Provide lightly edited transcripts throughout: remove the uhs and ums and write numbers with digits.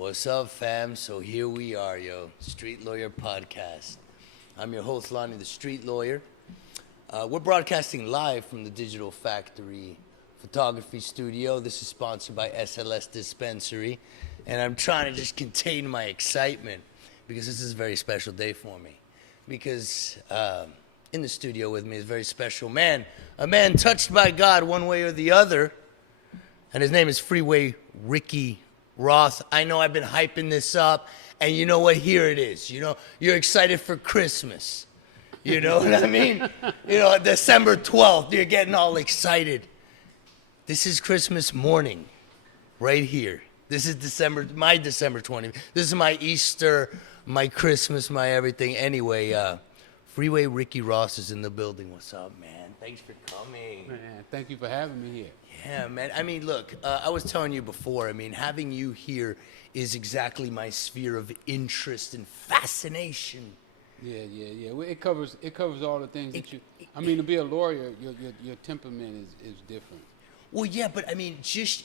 What's up, fam? So here we are, Street Lawyer Podcast. I'm your host, Lonnie, the Street Lawyer. We're broadcasting live from the Digital Factory Photography Studio. This is sponsored by SLS Dispensary. And I'm trying to just contain my excitement because this is a very special day for me. Because in the studio with me is a very special man. A man touched by God one way or the other. And his name is Freeway Ricky Ross. I know I've been hyping this up, and you know what? Here it is. You know, you're excited for Christmas. You know what I mean? You know, December 12th, you're getting all excited. This is Christmas morning, right here. This is my December 20th. This is my Easter, my Christmas, my everything. Anyway, Freeway Ricky Ross is in the building. What's up, man? Thanks for coming. Man, thank you for having me here. Yeah, man. I mean, look, I was telling you before, I mean, having you here is exactly my sphere of interest and fascination. Yeah. Well, it covers all the things that you. I mean, to be a lawyer, your temperament is different. Well, yeah, but I mean, just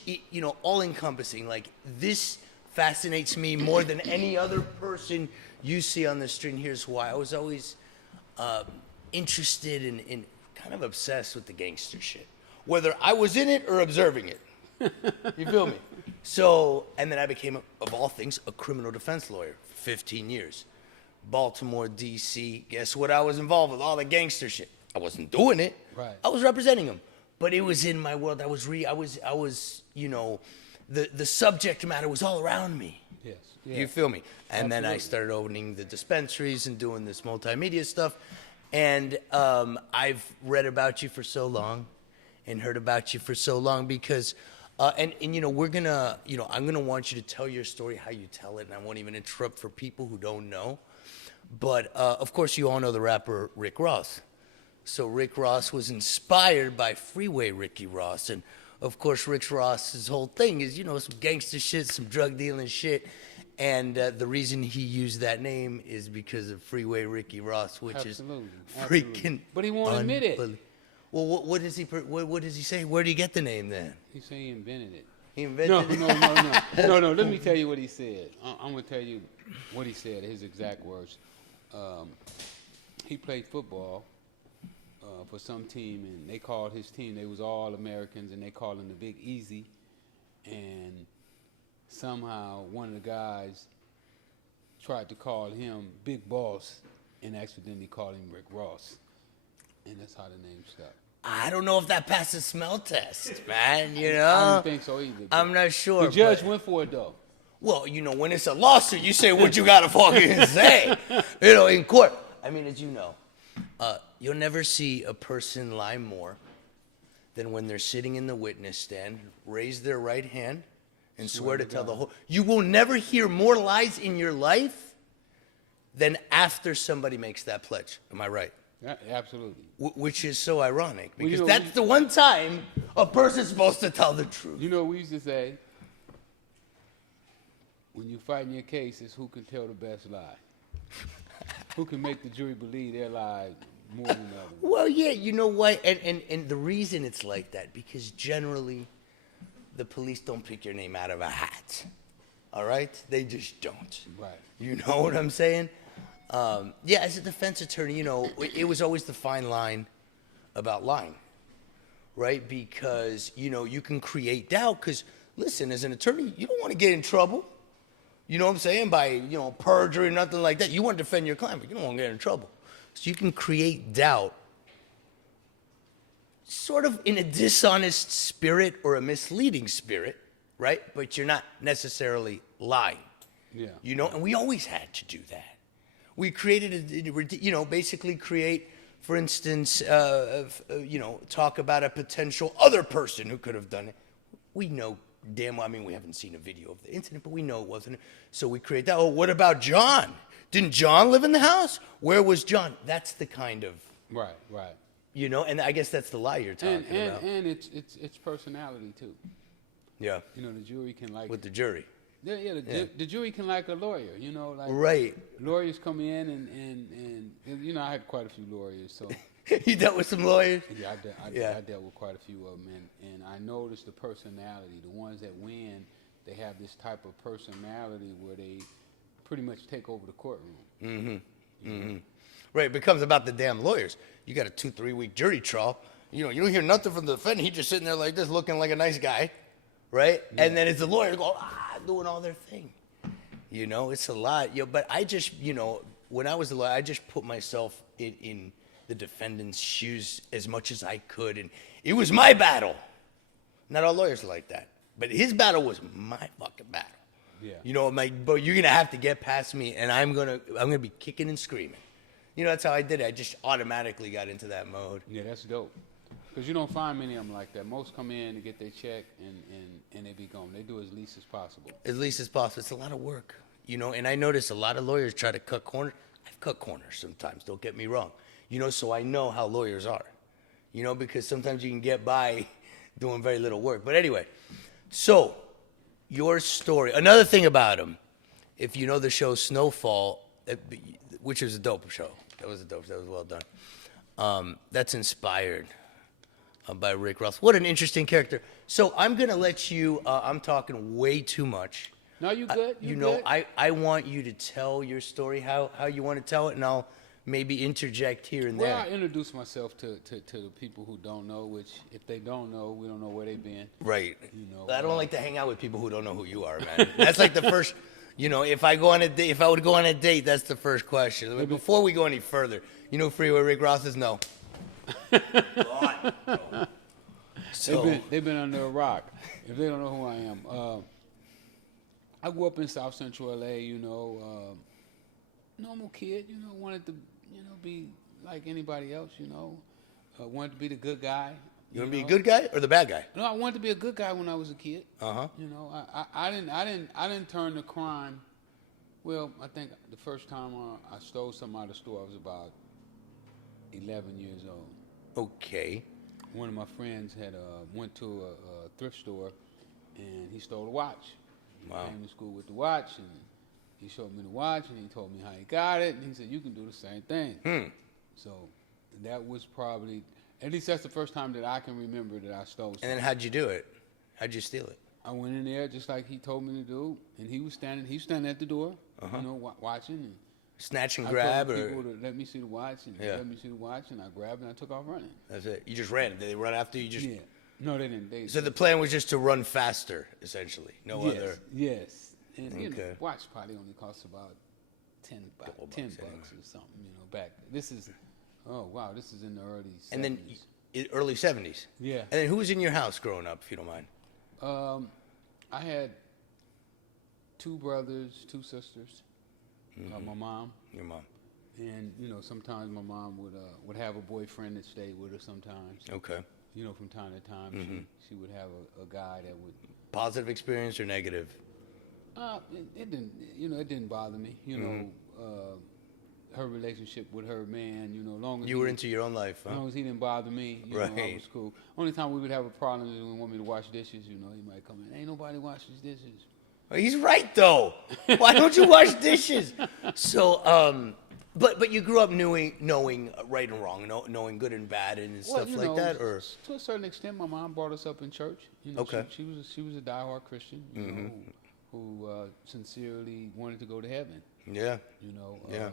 all encompassing. Like, this fascinates me more than any other person you see on the street. And here's why: I was always interested in kind of obsessed with the gangster shit, whether I was in it or observing it. You feel me? So, and then I became, of all things, a criminal defense lawyer for 15 years. Baltimore, D.C. Guess what I was involved with? All the gangster shit. I wasn't doing it. Right. I was representing them. But it was in my world. I was, the subject matter was all around me. Yes. Yeah. You feel me? And Absolutely. then I started opening the dispensaries and doing this multimedia stuff. And I've read about you for so long and heard about you for so long because, we're gonna, I'm gonna want you to tell your story how you tell it, and I won't even interrupt for people who don't know. But of course, you all know the rapper Rick Ross. So Rick Ross was inspired by Freeway Ricky Ross, and of course, Rick Ross's whole thing is, some gangster shit, some drug dealing shit. And the reason he used that name is because of Freeway Ricky Ross, which Absolutely. is freaking. But he won't admit it. Well, what does he say? Where do you get the name then? He said he invented it. He invented it? No. Let me tell you what he said. I'm gonna tell you what he said. His exact words. He played football for some team, and they called his team. They was all Americans, and they called him the Big Easy, and somehow one of the guys tried to call him Big Boss and accidentally called him Rick Ross. And that's how the name stuck. I don't know if that passed the smell test, man, I don't think so either. I'm not sure. The judge went for it, though. Well, when it's a lawsuit, you say what you gotta fucking say. In court. I mean, as you know, you'll never see a person lie more than when they're sitting in the witness stand, raise their right hand, and swear to tell the whole. You will never hear more lies in your life than after somebody makes that pledge. Am I right? Yeah, absolutely. Which is so ironic because that's the one time a person's supposed to tell the truth. You know what we used to say? When you fight in your case, it's who can tell the best lie. Who can make the jury believe their lie more than the other. Well, yeah, you know what? And the reason it's like that, because generally the police don't pick your name out of a hat. All right? They just don't. Right. You know what I'm saying? As a defense attorney, it was always the fine line about lying, right? Because, you can create doubt because, listen, as an attorney, you don't want to get in trouble. You know what I'm saying? By, perjury or nothing like that. You want to defend your client, but you don't want to get in trouble. So you can create doubt sort of in a dishonest spirit or a misleading spirit, right? But you're not necessarily lying. Yeah. And we always had to do that. We created, basically create, for instance, talk about a potential other person who could have done it. We know damn well, we haven't seen a video of the incident, but we know it wasn't. So we create that. Oh, what about John? Didn't John live in the house? Where was John? That's the kind of. Right. And I guess that's the lie you're talking about. And it's personality, too. Yeah. The jury can like. With the jury. The jury can like a lawyer, Right. Lawyers come in and I had quite a few lawyers, so. You dealt with some lawyers? Yeah, I dealt with quite a few of them, and I noticed the personality, the ones that win, they have this type of personality where they pretty much take over the courtroom. Right, it becomes about the damn lawyers. You got a 2-3 week jury trial. You know, you don't hear nothing from the defendant. He's just sitting there like this, looking like a nice guy, right? Yeah. And then it's the lawyer doing all their thing. You know, it's a lot. But I just, when I was a lawyer, I just put myself in the defendant's shoes as much as I could, and it was my battle. Not all lawyers are like that, but his battle was my fucking battle. Yeah. I'm like, but you're gonna have to get past me, and I'm gonna be kicking and screaming. That's how I did it. I just automatically got into that mode. Yeah, that's dope. Because you don't find many of them like that. Most come in to get their check and they be gone. They do as least as possible. As least as possible. It's a lot of work, And I notice a lot of lawyers try to cut corners. I've cut corners sometimes. Don't get me wrong. So I know how lawyers are. Because sometimes you can get by doing very little work. But anyway, so your story. Another thing about him, if you know the show Snowfall, which was a dope show. That was well done. That's inspired by Rick Ross. What an interesting character. So I'm going to let you, I'm talking way too much. No, you good. Good. I want you to tell your story, how you want to tell it, and I'll maybe interject here and there. Well, I introduce myself to the people who don't know, which if they don't know, we don't know where they've been. Right. I don't like to hang out with people who don't know who you are, man. That's like the first, if I would go on a date, that's the first question. Before we go any further, Freeway Rick Ross is no. So they've been under a rock. If they don't know who I am, I grew up in South Central LA. Normal kid. Wanted to be like anybody else. Wanted to be the good guy. You want to be a good guy or the bad guy? No, I wanted to be a good guy when I was a kid. Uh-huh. I didn't turn to crime. Well, I think the first time I stole something out of the store, I was about 11 years old. Okay. One of my friends had went to a thrift store, and he stole a watch. Wow. He came to school with the watch, and he showed me the watch, and he told me how he got it, and he said, you can do the same thing. So that was probably, at least that's the first time that I can remember that I stole something. And then how'd you do it? How'd you steal it? I went in there just like he told me to do, and he was standing at the door, watching. And snatch and grab, I told people to let me see the watch, and let me see the watch, and I grabbed it and I took off running. That's it. You just ran. Did they run after you? Yeah. No, they didn't. So the plan was just to run faster, essentially. Other. Yes. And watch probably only cost about $10 or something. Back. This is in the early 70s. And then early 70s. Yeah. And then who was in your house growing up, if you don't mind? I had 2 brothers, 2 sisters. My mom. Your mom. And sometimes my mom would have a boyfriend that stayed with her sometimes. Okay. From time to time, she would have a guy that would. Positive experience or negative? It didn't. It didn't bother me. Her relationship with her man. Long as you were into your own life. Huh? As long as he didn't bother me, right. I was cool. Only time we would have a problem is when he want me to wash dishes. He might come in. Ain't nobody washes dishes. He's right though. Why don't you wash dishes? So, but you grew up knowing right and wrong, knowing good and bad and stuff like that, or to a certain extent, my mom brought us up in church. Okay. She was a diehard Christian, who sincerely wanted to go to heaven. Yeah. Yeah.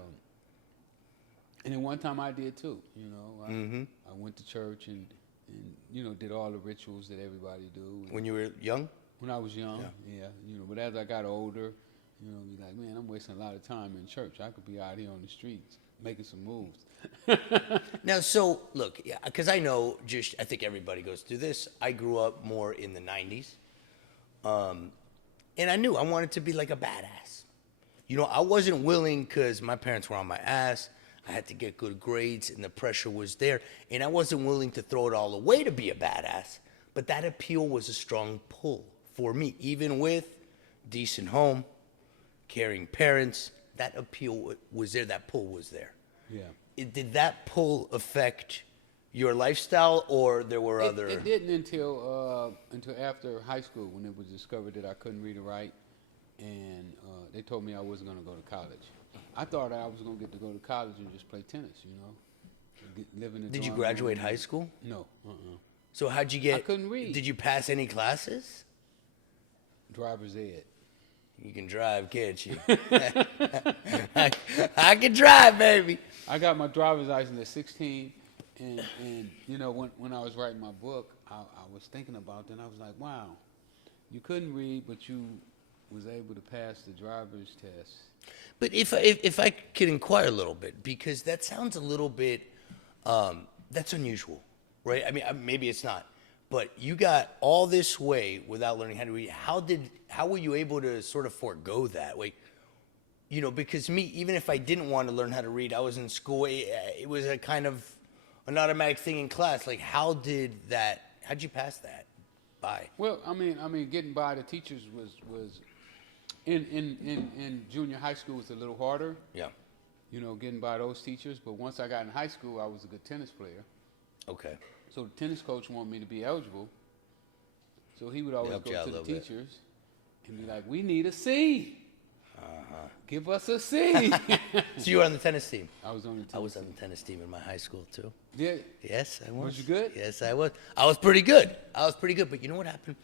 And then one time I did too. I went to church and did all the rituals that everybody do. When you were young? When I was young, yeah. But as I got older, be like, man, I'm wasting a lot of time in church. I could be out here on the streets making some moves. Now, so look, because I know, I think everybody goes through this. I grew up more in the 90s, and I knew I wanted to be like a badass. I wasn't willing because my parents were on my ass. I had to get good grades, and the pressure was there, and I wasn't willing to throw it all away to be a badass. But that appeal was a strong pull for me, even with decent home, caring parents. That appeal was there. That pull was there. Yeah. Did that pull affect your lifestyle, or there were other? It didn't until after high school, when it was discovered that I couldn't read or write, and they told me I wasn't going to go to college. I thought I was going to get to go to college and just play tennis. Did you graduate high school? No. So how'd you get? I couldn't read. Did you pass any classes? driver's ed. You can drive, can't you? I can drive, baby. I got my driver's license at 16, and you know, when I was writing my book, I was thinking about that, and I was like, wow, you couldn't read, but you was able to pass the driver's test. But if I could inquire a little bit, because that sounds a little bit, that's unusual, right? I mean, maybe it's not, but you got all this way without learning how to read. How were you able to sort of forego that? Like, you know, because me, even if I didn't want to learn how to read, I was in school. It was a kind of an automatic thing in class. Like, how'd you pass that by? Well, I mean, getting by the teachers was in junior high school was a little harder. Yeah. You know, getting by those teachers. But once I got in high school, I was a good tennis player. Okay. So the tennis coach wanted me to be eligible. So he would always go to the teachers and be like, "We need a C. Give us a C." So you were on the tennis team? I was on the tennis team. I was on the tennis team in my high school, too. Yeah. Yes, I was. Was you good? Yes, I was. I was pretty good. But you know what happened?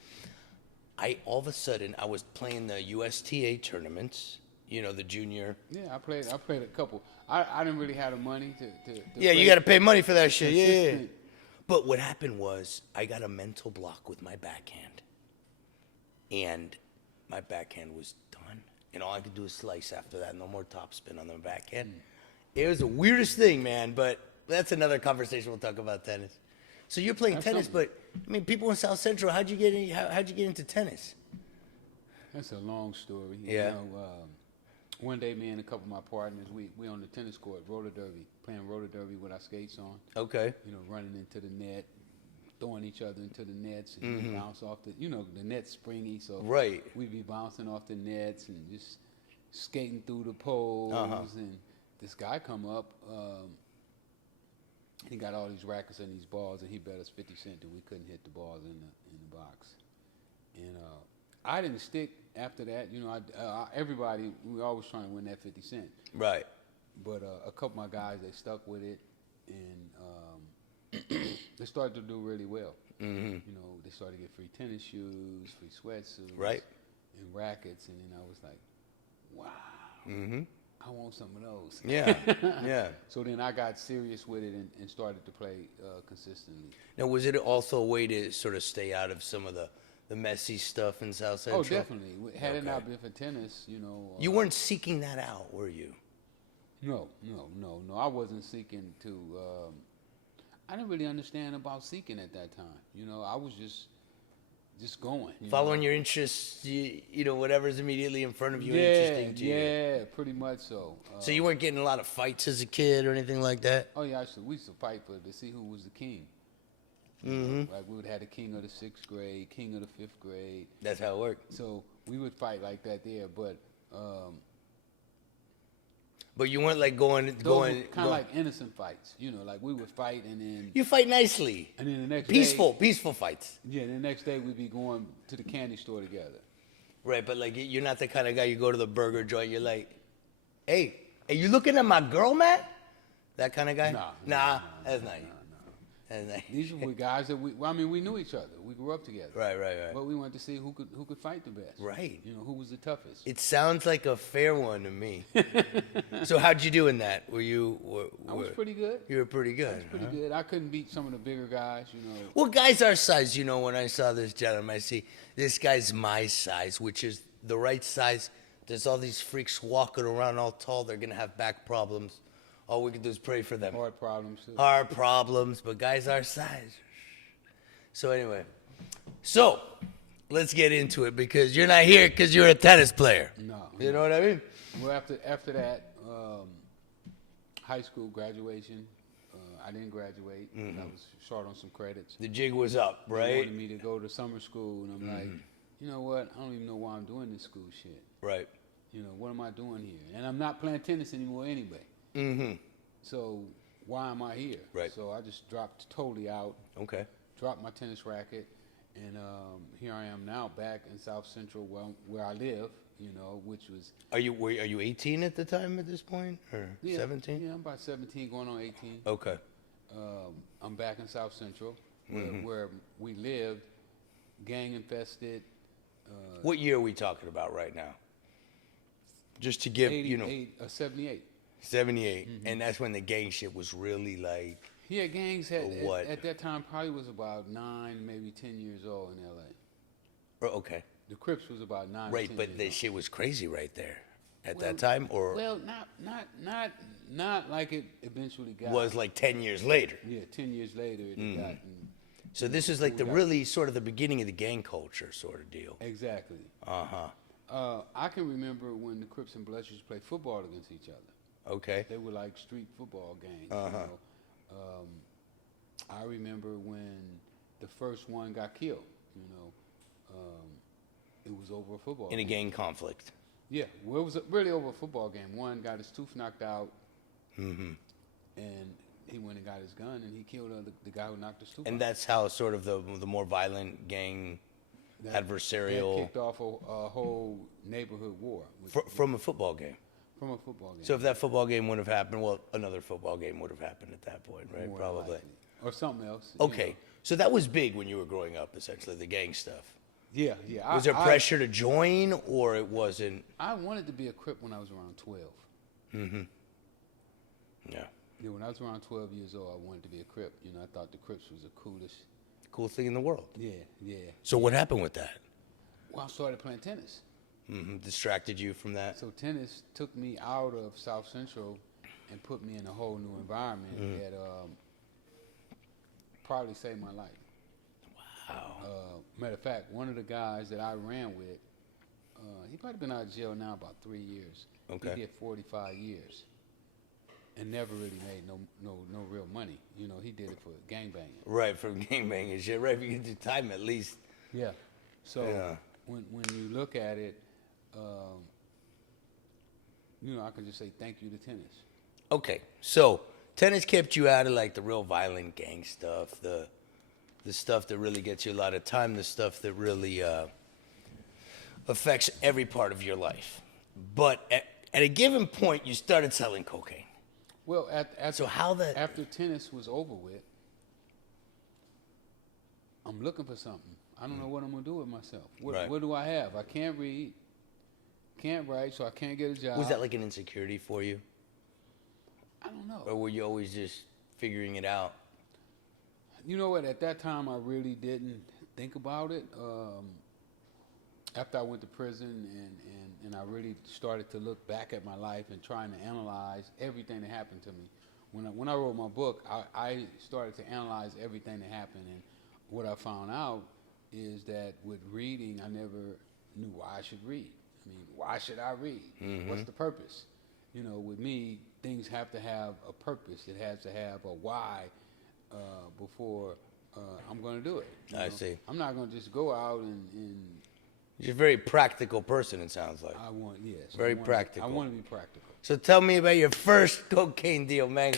All of a sudden, I was playing the USTA tournaments, you know, the junior. Yeah, I played a couple. I didn't really have the money to Yeah, play. you got to pay money for that shit. Yeah. Consistent. But what happened was I got a mental block with my backhand. And my backhand was done. And all I could do was slice after that. No more topspin on the backhand. It was the weirdest thing, man. But that's another conversation. We'll talk about tennis. So you're playing tennis, but I mean, people in South Central, how'd you get into tennis? That's a long story. Yeah. You know, one day, me and a couple of my partners, we on the tennis court, roller derby, playing roller derby with our skates on. Okay. You know, running into the net, throwing each other into the nets, and we bounce off the. You know, the net's springy, so Right. we'd be bouncing off the nets and just skating through the poles. And this guy come up. He got all these rackets and these balls, and he bet us 50 cents that we couldn't hit the balls in the box. And I didn't stick after that. You know, everybody, we were always trying to win that 50 cents. Right. But a couple of my guys, they stuck with it, and they started to do really well. Mm-hmm. You know, they started to get free tennis shoes, free sweatsuits, Right. and rackets, and then I was like, wow. Mm-hmm. I want some of those. Yeah. Yeah. So then I got serious with it and started to play consistently. Now, was it also a way to sort of stay out of some of the messy stuff in South Central? Oh, definitely. Had it not been for tennis, you know. You weren't seeking that out, were you? No. I wasn't seeking to. I didn't really understand about seeking at that time. You know, I was just going. Following your interests, you know, whatever's immediately in front of you, yeah, interesting to you. Yeah, pretty much so. So you weren't getting a lot of fights as a kid or anything like that? Oh yeah, actually, we used to fight to see who was the king. Mm-hmm. Like we would have the king of the 6th grade, king of the 5th grade. That's how it worked. So we would fight like that there, but you weren't like going kind of like innocent fights, you know, like we would fight and then you fight nicely. And then the next peaceful day, fights. Yeah, the next day we'd be going to the candy store together. Right, but like you're not the kind of guy you go to the burger joint. You're like, hey, are you looking at my girl, man? That kind of guy? Nah, that's not you. These were guys that we knew each other. We grew up together. Right. But we wanted to see who could fight the best. Right. You know, who was the toughest. It sounds like a fair one to me. So how'd you do in that? I was pretty good. You were pretty good. I was pretty good. I couldn't beat some of the bigger guys, you know. Well, guys our size, you know, when I saw this gentleman, I see this guy's my size, which is the right size. There's all these freaks walking around all tall. They're going to have back problems. All we can do is pray for them. Hard problems, too. Hard problems, but guys our size. So anyway, let's get into it because you're not here because you're a tennis player. No. You know what I mean? Well, after that, high school graduation, I didn't graduate. I was short on some credits. The jig was up, right? They wanted me to go to summer school, and I'm like, you know what? I don't even know why I'm doing this school shit. Right. You know, what am I doing here? And I'm not playing tennis anymore anyway. Mm-hmm. So why am I here? Right. So I just dropped totally out. Okay. Dropped my tennis racket, and here I am now back in South Central where I live, you know, which was... Are you 18 at the time at this point, or 17? Yeah, I'm about 17 going on 18. Okay. I'm back in South Central where we lived, gang infested, What year are we talking about right now? Just to give, 78. 78. And that's when the gang shit was really like, Yeah, gangs had what? at that time probably was about 9, maybe 10 years old in L.A. Okay. The Crips was about 9. Right, 10 but years the old. shit was crazy right there at that time, or Well, not like it eventually got. was like 10 years later. Yeah, 10 years later it got. So this is like the really sort of the beginning of the gang culture sort of deal. Exactly. I can remember when the Crips and Bloods used to play football against each other. Okay. They were like street football gangs. You know? I remember when the first one got killed. You know, it was over a football. In a game. gang conflict. Yeah, well, it was really over a football game. One got his tooth knocked out, and he went and got his gun, and he killed the guy who knocked his tooth out. And that's how sort of the more violent gang adversarial. That kicked off a whole neighborhood war. From a football game. From a football game. So if that football game would have happened, well, another football game would have happened at that point, right? More Probably. likely. Or something else. Okay. So that was big when you were growing up, essentially, the gang stuff. Yeah. Was there pressure to join, or it wasn't? I wanted to be a Crip when I was around 12. Yeah. Yeah, when I was around 12 years old, I wanted to be a Crip. You know, I thought the Crips was the coolest. Cool thing in the world. Yeah. So what happened with that? Well, I started playing tennis. Distracted you from that? So tennis took me out of South Central and put me in a whole new environment that probably saved my life. Wow. Matter of fact, one of the guys that I ran with, he probably been out of jail now about 3 years. Okay. He did 45 years and never really made no real money. You know, he did it for gangbanging. Right, from gangbanging and shit. Right, if you get your time at least. Yeah. So Yeah. when you look at it, you know, I can just say thank you to tennis. Okay, so tennis kept you out of like the real violent gang stuff, the stuff that really gets you a lot of time, the stuff that really affects every part of your life. But at a given point, you started selling cocaine. Well, So how that? after tennis was over with, I'm looking for something. I don't know what I'm gonna do with myself. Right. What do I have? I can't read, can't write, so I can't get a job. Was that like an insecurity for you? I don't know. Or were you always just figuring it out? You know what? At that time, I really didn't think about it. After I went to prison and I really started to look back at my life and trying to analyze everything that happened to me. When I wrote my book, I started to analyze everything that happened, and what I found out is that with reading, I never knew why I should read. I mean, why should I read? What's the purpose? You know, with me, things have to have a purpose. It has to have a why before I'm going to do it. I see. I'm not going to just go out and You're a very practical person, it sounds like. I want, yes. Very practical. I want to be practical. So tell me about your first cocaine deal, man.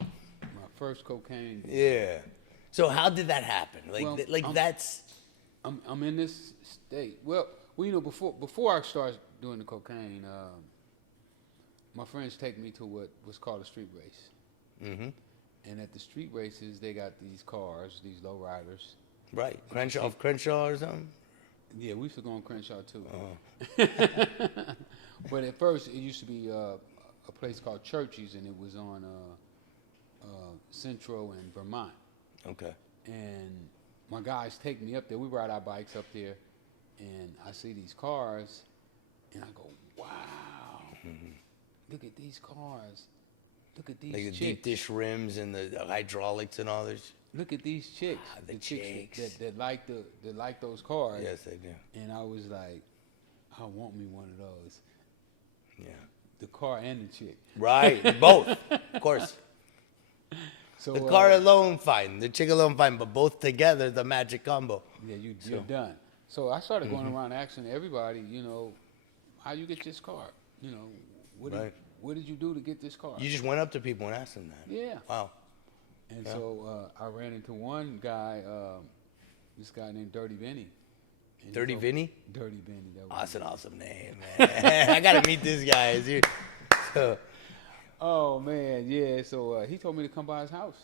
My first cocaine deal. Yeah. So how did that happen? Well, that's... I'm in this state. Well, you know, before I started doing the cocaine, my friends take me to what was called a street race. And at the street races, they got these cars, these low riders. Right. Crenshaw or something? Yeah, we used to go on Crenshaw too. But at first, it used to be a place called Churchies, and it was on Central and Vermont. Okay. And my guys take me up there. We ride our bikes up there, and I see these cars, and I go, wow, look at these cars. Look at these Like the chicks. deep dish rims and the hydraulics and all this. Look at these chicks. The chicks chicks. that like those cars. Yes, they do. And I was like, I want me one of those. Yeah. The car and the chick. Right. Both. Of course. So The car alone, fine. The chick alone, fine. But both together, the magic combo. Yeah, you're done. So I started going around asking everybody, you know, how you get this car? You know, what did you do to get this car? You just went up to people and asked them that. Yeah. Wow. And so I ran into one guy, this guy named Dirty Benny. And Dirty Vinny? Dirty Benny. That's an awesome name, man. I got to meet this guy. So, oh, man, yeah. So he told me to come by his house.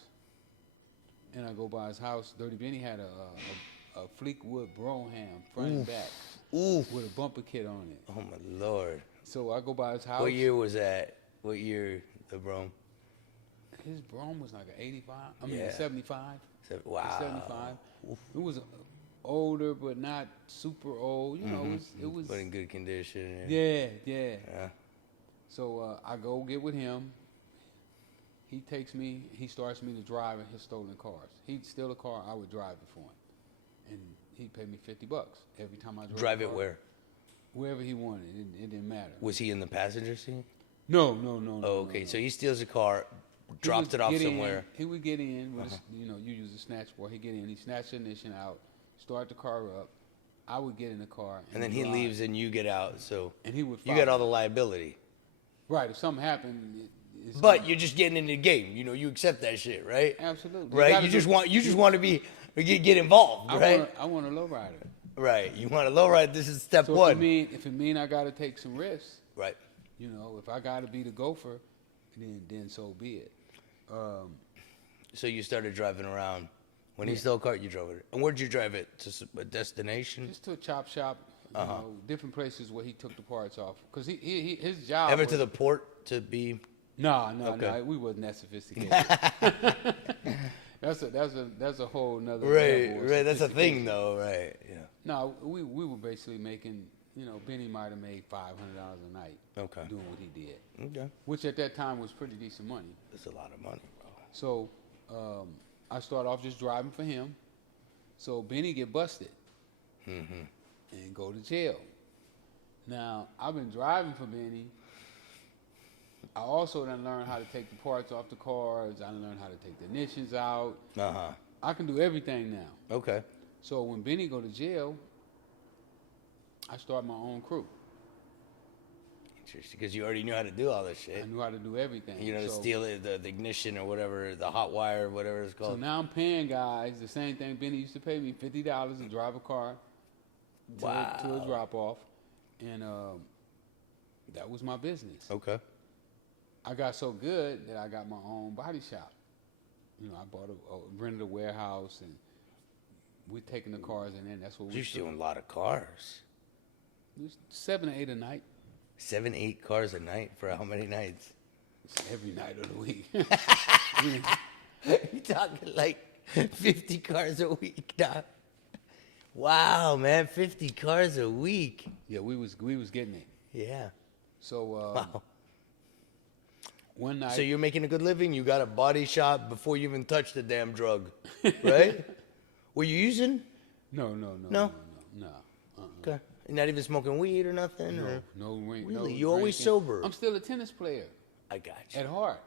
And I go by his house. Dirty Benny had a Fleetwood Brougham front and back. Oof. with a bumper kit on it. Oh my Lord. So I go by his house. What year was that? What year the Brougham? His Brougham was like an 85. I mean, Yeah. a 75. Wow. 75. Oof. It was older, but not super old. You know, it was. But in good condition. Yeah. Yeah. So I go get with him. He takes me. He starts me to drive in his stolen cars. He'd steal a car. I would drive it for him, and he'd pay me $50 every time I drove. Drive the it car. where? Wherever he wanted. It didn't matter. Was he in the passenger seat? No. Oh, okay. No. So he steals a car, He drops would it off get in. somewhere. He would get in with, you use a snatch bar. He get in. He snatch the ignition out, start the car up. I would get in the car, And then he drive. leaves and you get out. So And he would. you got all follow. the liability. Right. If something happened, it's But you're just getting in the game. You accept that shit, right? absolutely Right? You just want to be get involved, right? I want a lowrider. Right. You want to lowride. This is step So one. if it mean I got to take some risks, Right. if I got to be the gopher, then so be it. So you started driving around. When he stole a car, you drove it. And where'd you drive it? To a destination? Just to a chop shop, different places where he took the parts off. Because his job. Ever was, to the port to be? No, Okay. we wasn't that sophisticated. that's a whole nother Right. level of Right. That's a sophistication. thing, though. Right. Yeah. No, we were basically making. Benny might have made $500 a night. Okay. Doing what he did, Okay. which at that time was pretty decent money. That's a lot of money, bro. So I start off just driving for him. So Benny get busted and go to jail. Now I've been driving for Benny. I also done learned how to take the parts off the cars. I done learned how to take the ignitions out. I can do everything now. Okay. So when Benny go to jail, I start my own crew. Interesting. Because you already knew how to do all this I shit. knew how to do everything. To So- steal it, the ignition or whatever, the hot wire, whatever it's So called. now I'm paying guys the same thing Benny used to pay me, $50 to drive a car to a drop off, and that was my business. Okay. I got so good that I got my own body shop. I bought rented a warehouse, and we taking the cars in there. And that's what we You're stealing a lot of cars. It was 7 or 8 a night. 7, 8 cars a night for how many nights? It's every night of the week. You're talking like 50 cars a week, dog. Wow, man, 50 cars a week. Yeah, we was getting it. Yeah. So Wow. one night. So you're making a good living. You got a body shop before you even touched the damn drug, right? Were you using? No. Okay. You're not even smoking weed or nothing? No, Or? no ring. Really? No You always drinking. sober? I'm still a tennis player I got you. at heart.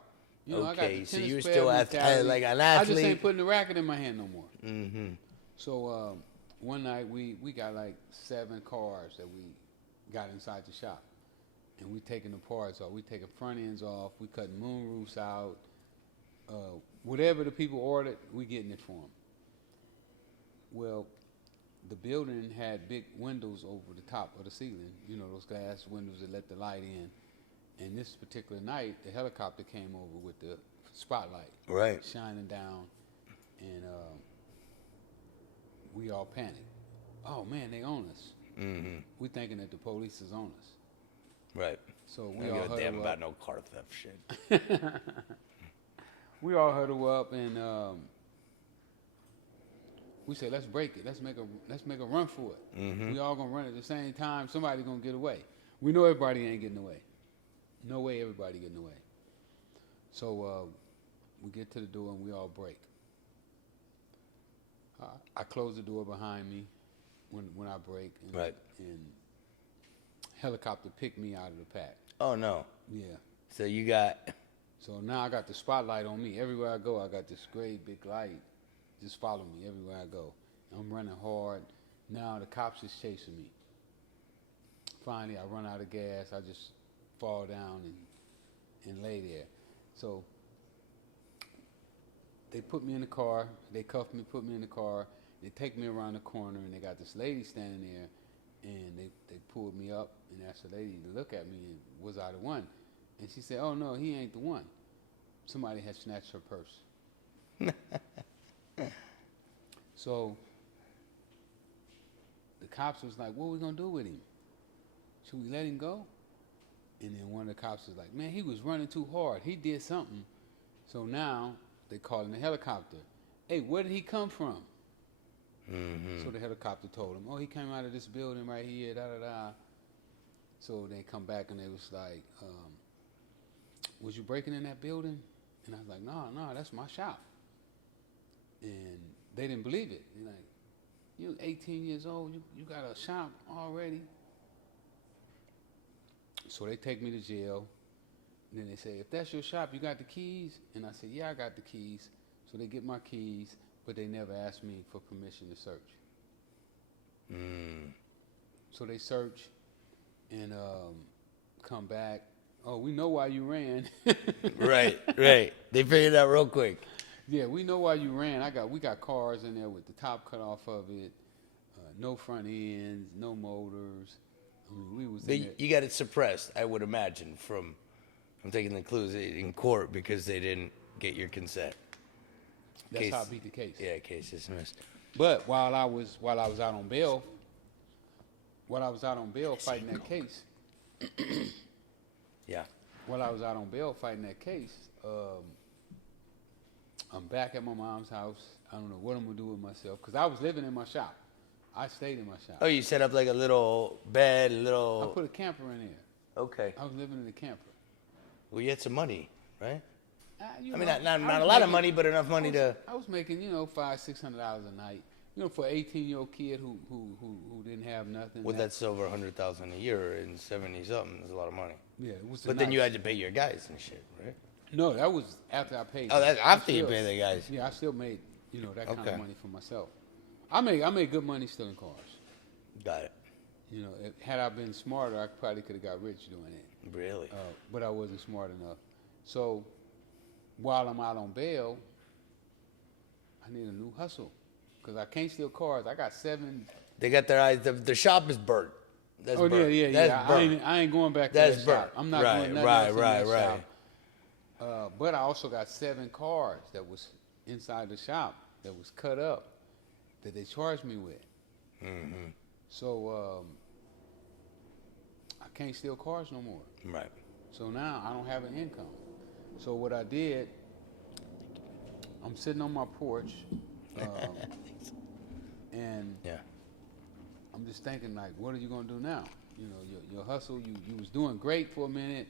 I got Okay, the so tennis you're player still mentality. like an I just athlete. ain't putting the racket in my hand no more. Mm-hmm. So one night we got like 7 cars that we got inside the shop, and we taking the parts off. We taking front ends off. We cutting moon roofs out. Whatever the people ordered, we getting it for them. Well, the building had big windows over the top of the ceiling. Those glass windows that let the light in. And this particular night, the helicopter came over with the spotlight Right. shining down, and we all panicked. Oh man, they own us. Mm-hmm. We thinking that the police is on us. Right. So I we don't all give a damn huddle about up. no car theft shit. We all huddle up, and we say, let's break it. Let's make a run for it. Mm-hmm. We all gonna run at the same time. Somebody gonna get away. We know everybody ain't getting away. No way everybody getting away. So we get to the door and we all break. I close the door behind me when I break. And, Right. And helicopter picked me out of the pack. Oh, no. Yeah. So you got... So now I got the spotlight on me. Everywhere I go, I got this great big light. Just follow me everywhere I go. I'm running hard. Now the cops is chasing me. Finally, I run out of gas. I just fall down and lay there. So they put me in the car. They cuffed me, put me in the car. They take me around the corner, and they got this lady standing there, and they pulled me up and asked the lady to look at me, and was I the one? And she said, oh, no, he ain't the one. Somebody had snatched her purse. So the cops was like, what are we going to do with him? Should we let him go? And then one of the cops was like, man, he was running too hard. He did something. So now they calling the helicopter. Hey, where did he come from? Mm-hmm. So the helicopter told him, oh, he came out of this building right here, da-da-da. So they come back and they was like, was you breaking in that building? And I was like, no, that's my shop. And they didn't believe it. They're like, you 18 years old, you got a shop already? So they take me to jail. And then they say, if that's your shop, you got the keys? And I said, yeah, I got the keys. So they get my keys, but they never asked me for permission to search. Mm. So they search and come back. Oh, we know why you ran. Right. They figured it out real quick. Yeah, we know why you ran. We got cars in there with the top cut off of it, no front ends, no motors. I mean, we was in there. You got it suppressed, I would imagine, I'm taking the clues in court because they didn't get your consent. That's how I beat the case. Yeah, case dismissed. But while I was out on bail, fighting that case. Yeah. While I was out on bail fighting that case, I'm back at my mom's house. I don't know what I'm gonna do with myself because I was living in my shop. I stayed in my shop. Oh, you set up like a little bed, I put a camper in there. Okay. I was living in a camper. Well, you had some money, right? I mean, not a lot of money, but enough money to. I was making, $500-600 a night. For an 18-year-old kid who didn't have nothing. Well, that's over $100,000 a year in 70-something. That's a lot of money. Yeah, it was. But then you had to pay your guys and shit, right? No, that was after I paid. Oh, that's after you pay the guys. Yeah, I still made that kind of money for myself. I made good money stealing cars. Got it. Had I been smarter, I probably could have got rich doing it. Really? But I wasn't smart enough. So while I'm out on bail, I need a new hustle because I can't steal cars. I got 7. They got their eyes. The shop is burnt. That's burnt. Yeah. That's burnt. I ain't going back to That's that burnt. shop. I'm not Right, going nothing right, else in right, that right. shop. But I also got 7 cars that was inside the shop that was cut up that they charged me with. Mm-hmm. So I can't steal cars no more. Right. So now I don't have an income. So what I did, I'm sitting on my porch, and Yeah. I'm just thinking like, what are you gonna do now? Your hustle, you was doing great for a minute,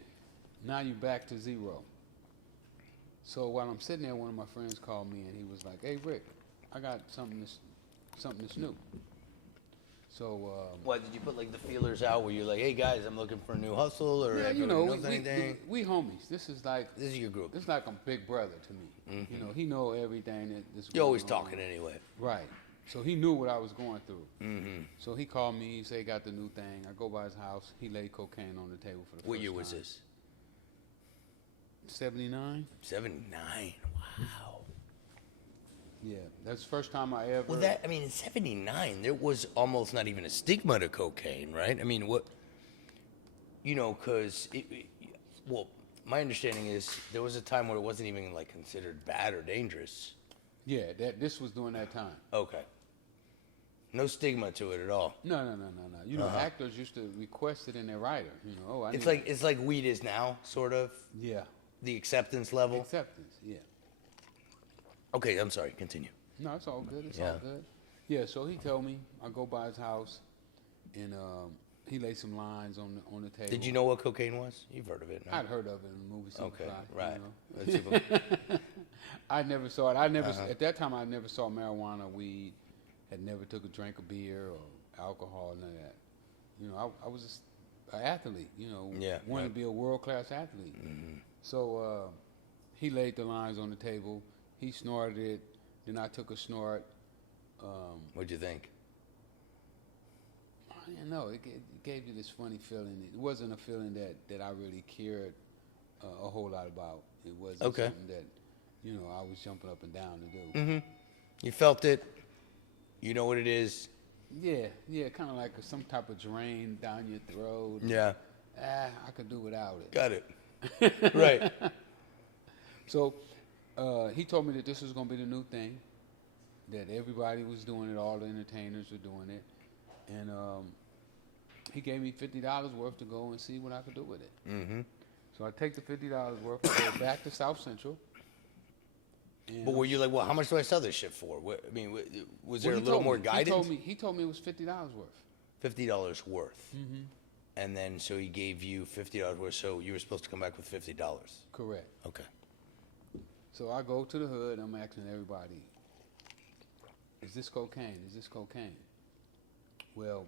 now you back to zero. So while I'm sitting there, one of my friends called me and he was like, "Hey Rick, I got something that's new." So What did you put like the feelers out? Where you're like, "Hey guys, I'm looking for a new hustle," or yeah, everybody knows anything? we homies. This is your group. It's like a big brother to me. Mm-hmm. He know everything that's You're always going on. talking anyway. Right. So he knew what I was going through. Mm-hmm. So he called me. He said he got the new thing. I go by his house. He laid cocaine on the table for the first time. What year was this? 79. 79. Wow. Yeah, that's the first time I ever. Well, in 79, there was almost not even a stigma to cocaine, right? I mean, because, my understanding is there was a time where it wasn't even, like, considered bad or dangerous. Yeah, this was during that time. Okay. No stigma to it at all. No. Actors used to request it in their writer. It's like weed is now, sort of. Yeah. The acceptance level. Acceptance, yeah. Okay, I'm sorry. Continue. No, it's all good. It's all good. Yeah, so he told me I go by his house, and he laid some lines on the table. Did you know what cocaine was? You've heard of it, no? I'd heard of it in the movie Superfly. Okay, right. I never saw it. At that time, I never saw marijuana, weed. Had never took a drink of beer or alcohol, none of that. I was just an athlete. Wanted to be a world-class athlete. Mm-hmm. So he laid the lines on the table. He snorted it. Then I took a snort. What'd you think? I didn't know. It gave you this funny feeling. It wasn't a feeling that I really cared a whole lot about. It wasn't something that, I was jumping up and down to do. Mm-hmm. You felt it. You know what it is. Yeah, kind of like some type of drain down your throat. Yeah. I could do without it. Got it. Right. So he told me that this was going to be the new thing, that everybody was doing it, all the entertainers were doing it, And he gave me $50 worth to go and see what I could do with it. Mm-hmm. So I take the $50 worth, I go back to South Central. But were you like, well, how much do I sell this shit for? I mean, was there Well, a little more guidance? He told me it was $50 worth. $50 worth. Mm-hmm. And then, so he gave you $50 worth, so you were supposed to come back with $50. Correct. Okay. So I go to the hood, I'm asking everybody, is this cocaine? Is this cocaine? Well,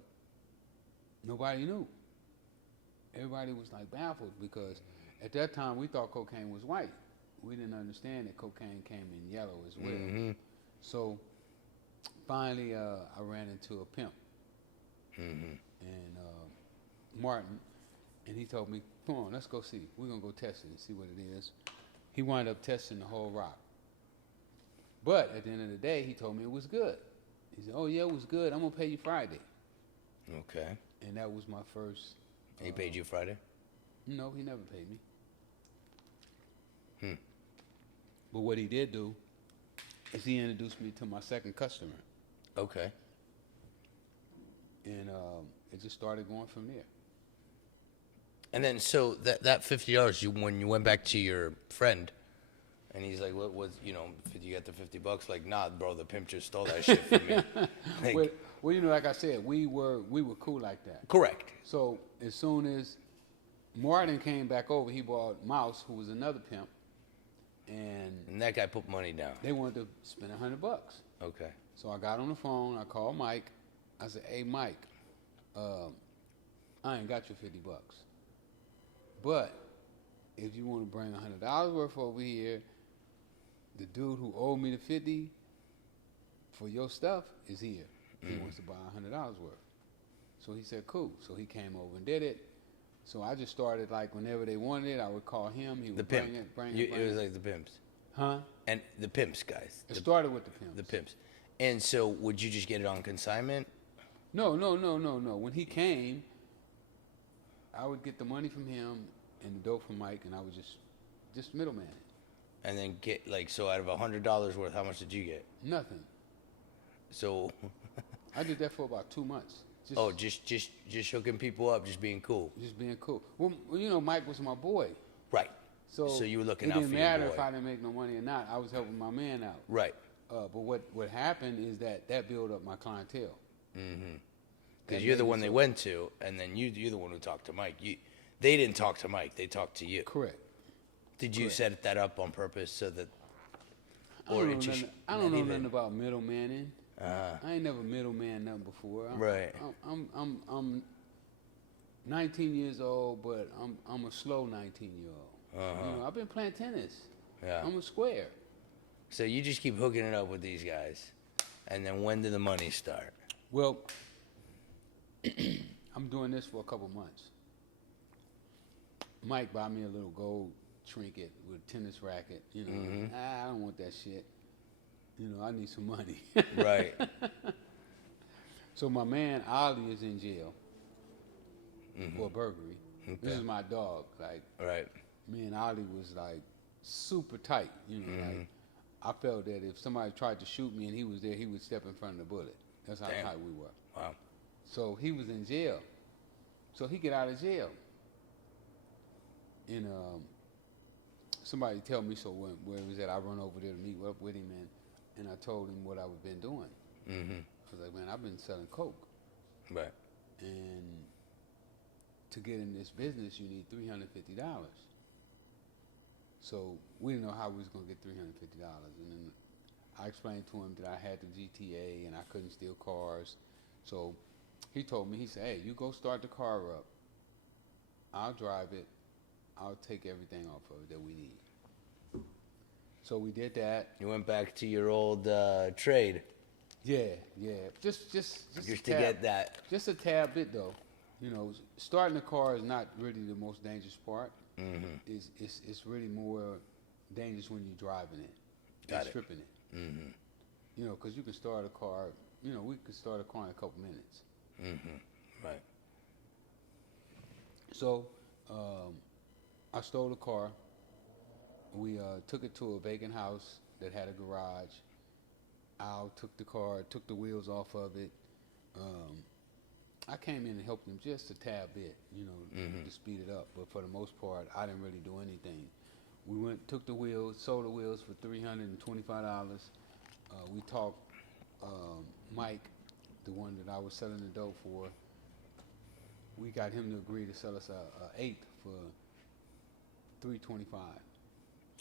nobody knew. Everybody was like baffled because at that time we thought cocaine was white. We didn't understand that cocaine came in yellow as well. Mm-hmm. So finally I ran into a pimp. Mm-hmm. And Martin, and he told me, come on, let's go see. We're going to go test it and see what it is. He wound up testing the whole rock. But at the end of the day, he told me it was good. He said, oh, yeah, it was good. I'm going to pay you Friday. Okay. And that was my first. He paid you Friday? No, he never paid me. Hmm. But what he did do is he introduced me to my second customer. Okay. And it just started going from there. And then, so that $50, when you went back to your friend, and he's like, "What was you got the $50?" Like, nah, bro, the pimp just stole that shit from me. Like, well, like I said, we were cool like that. correct. So as soon as Martin came back over, he brought Mouse, who was another pimp, And that guy put money down. they wanted to spend $100. Okay. So I got on the phone. I called Mike. I said, "Hey, Mike, I ain't got your $50, but if you want to bring $100 worth over here, the dude who owed me the $50 for your stuff is here. He wants to buy $100 worth." So he said, "Cool." So he came over and did it. So I just started, like, whenever they wanted it, I would call him. He would bring it. It was like the pimps. Huh? And the pimps, guys. It started with the pimps. The pimps. And so, would you just get it on consignment? No. When he came, I would get the money from him and the dope from Mike, and I would just middleman it. And then get, like, so out of $100 worth, how much did you get? Nothing. So, I did that for about 2 months. just hooking people up, just being cool. Just being cool. Well, Mike was my boy. Right. So you were looking out for your boy. It didn't matter if I didn't make no money or not. I was helping my man out. Right. But what happened is that built up my clientele. Mm-hmm. Because you're the one they went to, and then you're the one who talked to Mike. They didn't talk to Mike. They talked to you. Correct. Did you set that up on purpose so that... I don't know nothing about middlemaning. I ain't never middleman nothing before. I'm 19 years old, but I'm a slow 19-year-old. I've been playing tennis. Yeah. I'm a square. So you just keep hooking it up with these guys, and then when did the money start? Well, I'm doing this for a couple months. Mike bought me a little gold trinket with a tennis racket. I don't want that shit. I need some money. Right. So my man Ollie is in jail for burglary. Okay. This is my dog. Like, Right. me and Ollie was like super tight. Like, I felt that if somebody tried to shoot me and he was there, he would step in front of the bullet. That's how tight we were. Wow. So he was in jail. So he get out of jail. And somebody tell me, so where he was at, I run over there to meet up with him, and I told him what I've been doing. Mm-hmm. I was like, man, I've been selling coke. Right. And to get in this business, you need $350. So we didn't know how we was going to get $350. And then I explained to him that I had the GTA and I couldn't steal cars. So he told me, he said, hey, you go start the car up. I'll drive it. I'll take everything off of it that we need. So we did that. You went back to your old trade. Yeah. Just to get that. Just a tad bit though. Starting a car is not really the most dangerous part. Mm-hmm. It's really more dangerous when you're driving it. Got it. Stripping it. Mm-hmm. Because you can start a car. We could start a car in a couple minutes. Mm-hmm. Right. So I stole the car. We took it to a vacant house that had a garage. Al took the car, took the wheels off of it, I came in and helped them just a tad bit, you know, to speed it up. But for the most part, I didn't really do anything. We took the wheels, sold the wheels for $325. We talked Mike, the one that I was selling the dope for. We got him to agree to sell us a eighth for $325.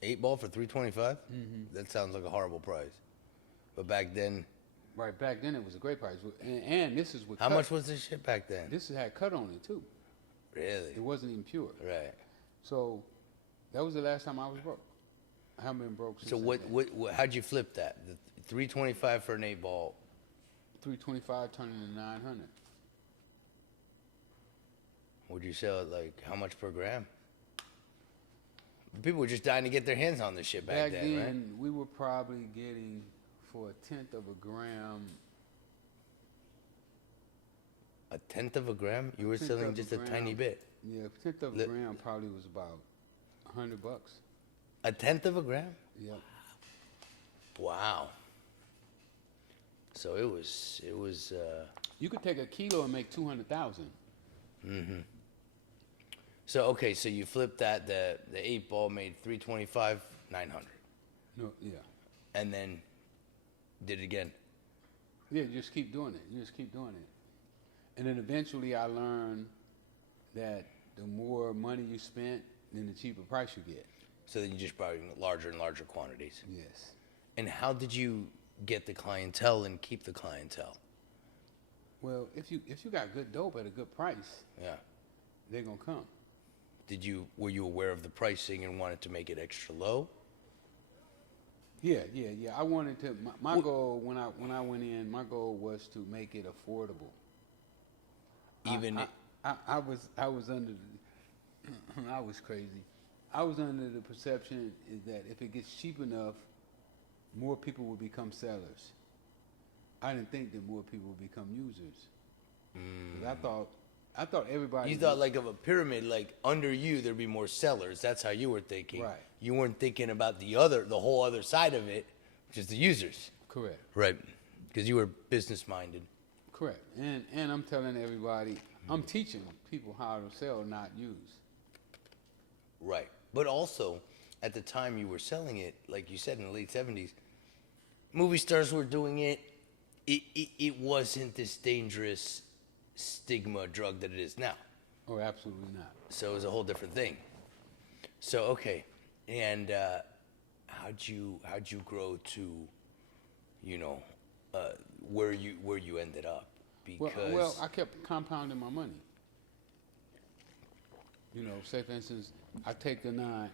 8 ball for $325? That sounds like a horrible price. But back then, Right, back then it was a great price. And this is with how cut. much was this shit back then? This had cut on it too. Really? It wasn't even pure. Right. So that was the last time I was broke. I haven't been broke since. So what how'd you flip that? The $325 for an 8 ball. $325 turning into $900. Would you sell it like how much per gram? People were just dying to get their hands on this shit back then, right? We were probably getting for a tenth of a gram. A tenth of a gram? You were selling just a tiny bit. Yeah, a tenth of a gram probably was about $100. A tenth of a gram? Yep. Wow. So it was. You could take a kilo and make 200,000. So okay, so you flipped that. The 8 ball made $325, $900, No, yeah. and then did it again. Yeah, you just keep doing it. You just keep doing it. And then eventually I learned that the more money you spent, then the cheaper price you get. So then you just brought in larger and larger quantities. Yes. And how did you get the clientele and keep the clientele? Well, if you got good dope at a good price, Yeah. they're gonna come. Were you aware of the pricing and wanted to make it extra low? Yeah. I wanted to. My goal when I went in, my goal was to make it affordable. Even I was under. I was crazy. I was under the perception is that if it gets cheap enough, more people will become sellers. I didn't think that more people would become users. 'Cause I thought everybody. you thought like of a pyramid, like under you there'd be more sellers. That's how you were thinking. Right. You weren't thinking about the whole other side of it, which is the users. Correct. Right. Because you were business minded. Correct. And I'm telling everybody, I'm teaching people how to sell, not use. Right. But also, at the time you were selling it, like you said, in the late 70s, movie stars were doing it. It wasn't this dangerous stigma drug that it is now. Oh, absolutely not. So it was a whole different thing. So, okay. And how'd you grow to, where you ended up? Because Well, I kept compounding my money. Say for instance, I take the 9.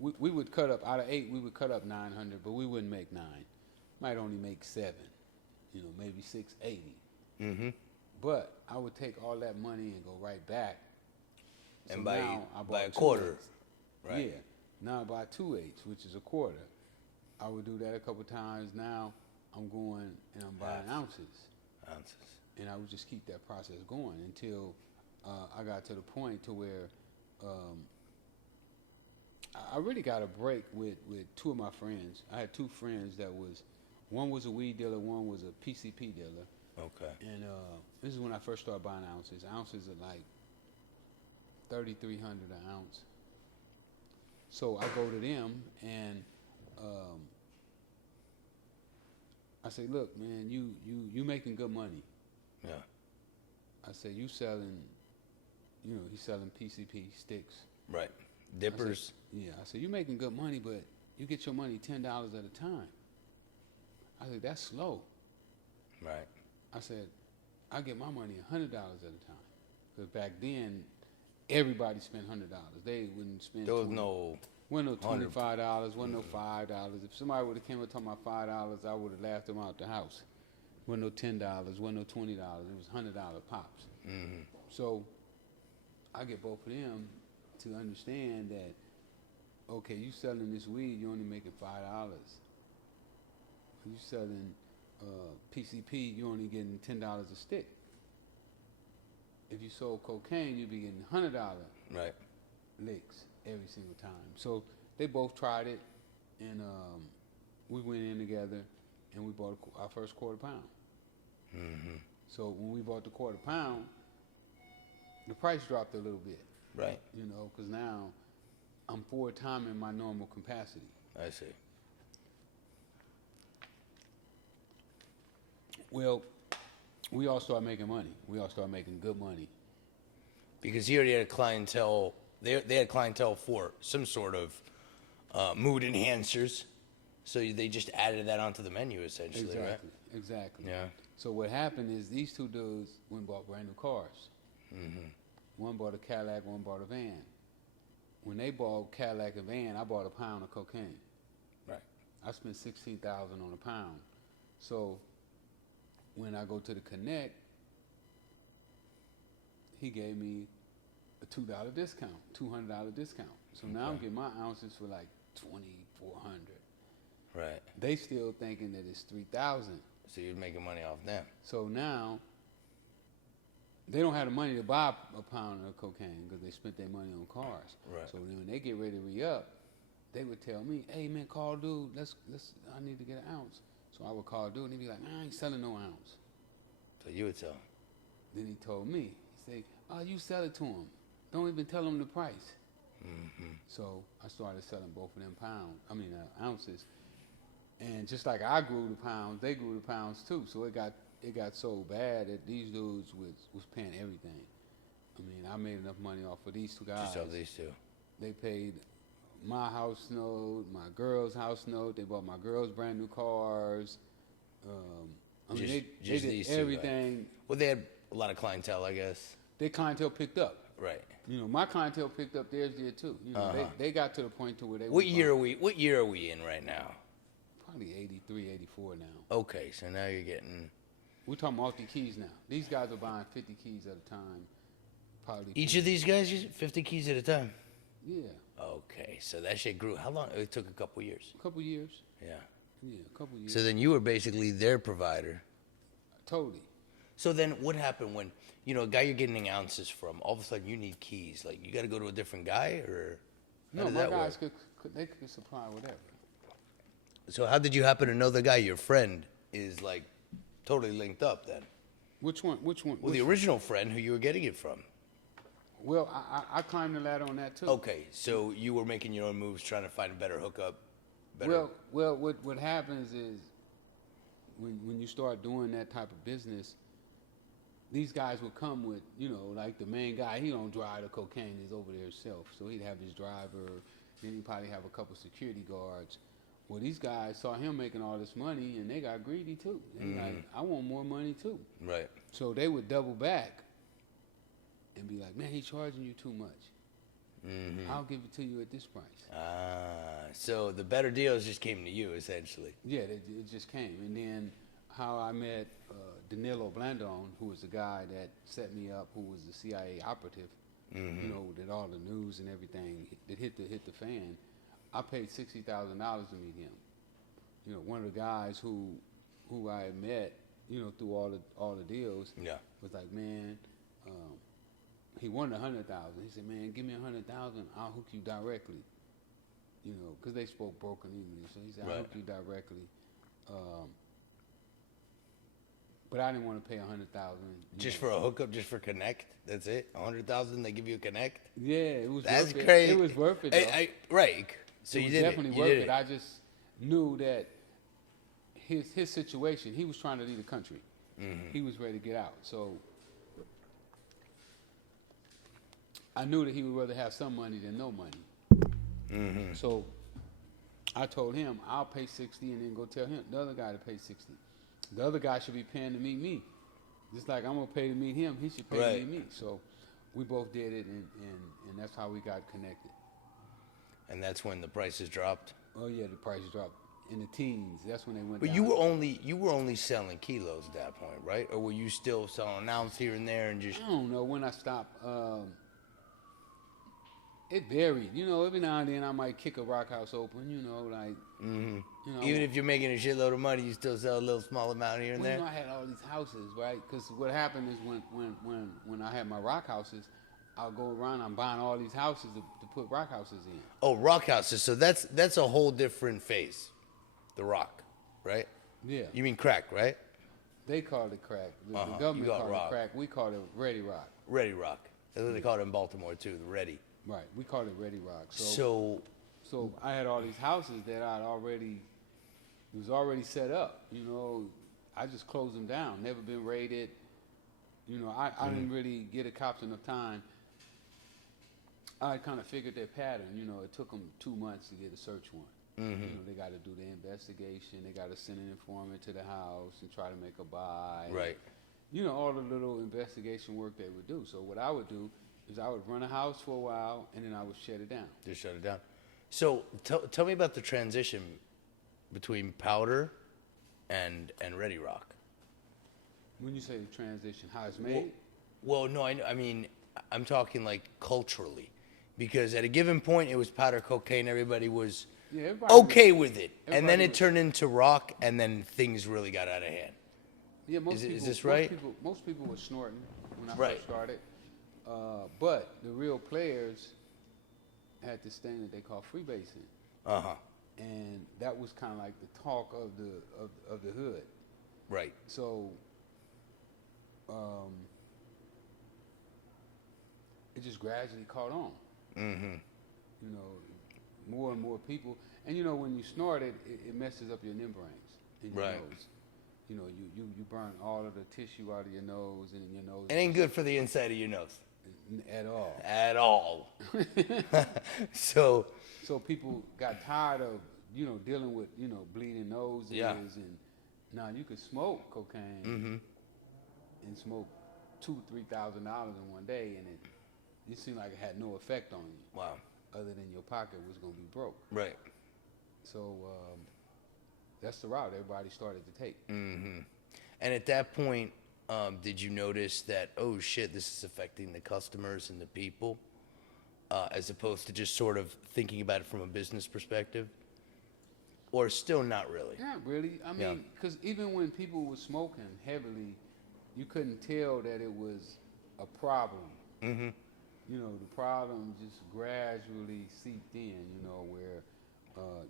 We would cut up out of 8. We would cut up 900, but we wouldn't make 9. Might only make 7. Maybe 680. But I would take all that money and go right back. And So buy now I buy a bought quarter. 2/8. Right. Yeah. Now I buy 2/8, which is a quarter. I would do that a couple times. Now I'm going and I'm buying ounces. And I would just keep that process going until I got to the point to where I really got a break with 2 of my friends. I had 2 friends one was a weed dealer, one was a PCP dealer. Okay. And this is when I first started buying ounces. Ounces are like $3,300 an ounce. So I go to them and I say, look, man, you making good money. Yeah. I said, you selling, he's selling PCP sticks. Right. Dippers. I said, you making good money, but you get your money $10 at a time. I said, that's slow. Right. I said, I get my money $100 at a time. Because back then, everybody spent $100. They wouldn't spend There was 20. no. Wasn't no $25, wasn't no $5. If somebody would have came and told me $5, I would have laughed them out the house. Wasn't no $10, wasn't no $20. It was $100 pops. So I get both of them to understand that, okay, you selling this weed, you only making $5. You selling PCP, you only getting $10 a stick. If you sold cocaine, you'd be getting $100 Right. licks every single time. So they both tried it, and we went in together, and we bought our first quarter pound. So when we bought the quarter pound, the price dropped a little bit. Right. You know, because now I'm 4 times in my normal capacity. I see. Well, we all started making money. We all started making good money. Because he already had a clientele. They had clientele for some sort of mood enhancers. So they just added that onto the menu, essentially, Exactly. right? Exactly. Yeah. So what happened is these 2 dudes went and bought brand new cars. Mm-hmm. One bought a Cadillac, one bought a van. When they bought Cadillac and van, I bought a pound of cocaine. Right. I spent $16,000 on a pound. So when I go to the Connect, he gave me a $2 discount, $200 discount. So now I'm getting my ounces for like $2,400. Right. They still thinking that it's $3,000. So you're making money off them. So now they don't have the money to buy a pound of cocaine because they spent their money on cars. Right. So then when they get ready to re-up, they would tell me, "Hey man, call dude. I need to get an ounce." So I would call dude, and he'd be like, "Nah, I ain't selling no ounce." So you would tell him. Then he told me, he said, "Oh, you sell it to him. Don't even tell him the price." Mm-hmm. So I started selling both of them ounces. And just like I grew the pounds, they grew the pounds too. So it got so bad that these dudes was paying everything. I mean, I made enough money off of these 2 guys. Just off these 2. They paid my house note, my girl's house note. They bought my girl's brand new cars. They did these 2, everything. right? Well, they had a lot of clientele, I guess. Their clientele picked up. Right. You know, my clientele picked up theirs did too. You know, they got to the point to where they. What year are we in right now? Probably 83, 84 now. Okay, so now you're getting. We're talking multi-keys now. These guys are buying 50 keys at a time. Probably. Each of these guys use 50 keys at a time? Yeah. Okay, so that shit grew. How long? It took a couple years. A couple years. Yeah. Yeah, a couple years. So then you were basically their provider. Totally. So then what happened when, a guy you're getting ounces from, all of a sudden you need keys? Like, you got to go to a different guy, or how No, did my that guys work? could supply whatever. So how did you happen to know the guy, your friend, is like totally linked up then? Which one? Well, the original friend who you were getting it from. Well, I climbed the ladder on that too. Okay, so you were making your own moves, trying to find a better hookup. Better. Well, what happens is when you start doing that type of business, these guys would come with, like the main guy. He don't drive the cocaine; he's over there himself. So he'd have his driver. Then he'd probably have a couple security guards. Well, these guys saw him making all this money, and they got greedy too. They like, I want more money too. Right. So they would double back and be like, "Man, he's charging you too much. Mm-hmm. I'll give it to you at this price." So the better deals just came to you, essentially. Yeah, it just came. And then how I met Danilo Blandon, who was the guy that set me up, who was the CIA operative, that all the news and everything that hit the fan. I paid $60,000 to meet him. One of the guys who I had met, through all the deals, was like, man, he wanted $100,000. He said, man, give me $100,000, I'll hook you directly. Because they spoke broken English. So he said, I'll hook you directly. But I didn't want to pay $100,000. Just for a hookup, just for connect. That's it. $100,000, they give you a connect. Yeah, it was. That's worth crazy. It was worth it. Though. Right. So it you was did definitely it. You worth did it. it. I just knew that his situation. He was trying to leave the country. He was ready to get out. So I knew that he would rather have some money than no money. So I told him I'll pay 60 and then go tell him the other guy to pay 60. The other guy should be paying to meet me. Just like I'm gonna pay to meet him, he should pay to meet me. So we both did it, and that's how we got connected. And that's when the prices dropped. Oh yeah, the prices dropped in the teens. That's when they went. But down. you were only selling kilos at that point, right? Or were you still selling an ounce here and there and just? I don't know when I stopped. It varied. Every now and then I might kick a rock house open. Even if you're making a shitload of money, you still sell a little small amount here and there. I had all these houses, right? Because what happened is when I had my rock houses, I'll go around. I'm buying all these houses to put rock houses in. Oh, rock houses. So that's a whole different phase. The rock, right? Yeah. You mean crack, right? They called it crack. The You government got called rock. it crack. We called it Ready Rock. Ready Rock. That's what they call it in Baltimore too. The Ready. Right. We called it Ready Rock. So I had all these houses that it was already set up. You know, I just closed them down. Never been raided. You know, I didn't really get the cops enough time. I kind of figured their pattern. You know, it took them 2 months to get a search warrant. You know, they got to do the investigation. They got to send an informant to the house and try to make a buy. Right. You know, all the little investigation work they would do. So what I would do is I would run a house for a while, and then I would shut it down. Just shut it down. So tell me about the transition between Powder and Ready Rock. When you say the transition, how it's made? Well, no, I mean, I'm talking like culturally, because at a given point it was powder cocaine. Everybody was okay with it, and then it turned into rock, and then things really got out of hand. Yeah, most people, is this right? Most people were snorting when I Right. first started, but the real players had this thing that they call freebasing, and that was kind of like the talk of the hood. Right. So, it just gradually caught on. You know, more and more people, and you know, when you snort it, it messes up your membranes in your nose. You know, you burn all of the tissue out of your nose, and in your nose. It ain't good for the inside of your nose. At all. At all. So people got tired of, you know, dealing with, you know, bleeding noses, and now you could smoke cocaine and smoke $2,000-3,000 in one day, and it seemed like it had no effect on you. Wow. Other than your pocket was gonna be broke. Right. So that's the route everybody started to take. And at that point, did you notice that, oh shit, this is affecting the customers and the people, as opposed to just sort of thinking about it from a business perspective? Or still not really? Not really. I mean, because even when people were smoking heavily, you couldn't tell that it was a problem. You know, the problem just gradually seeped in, you know, where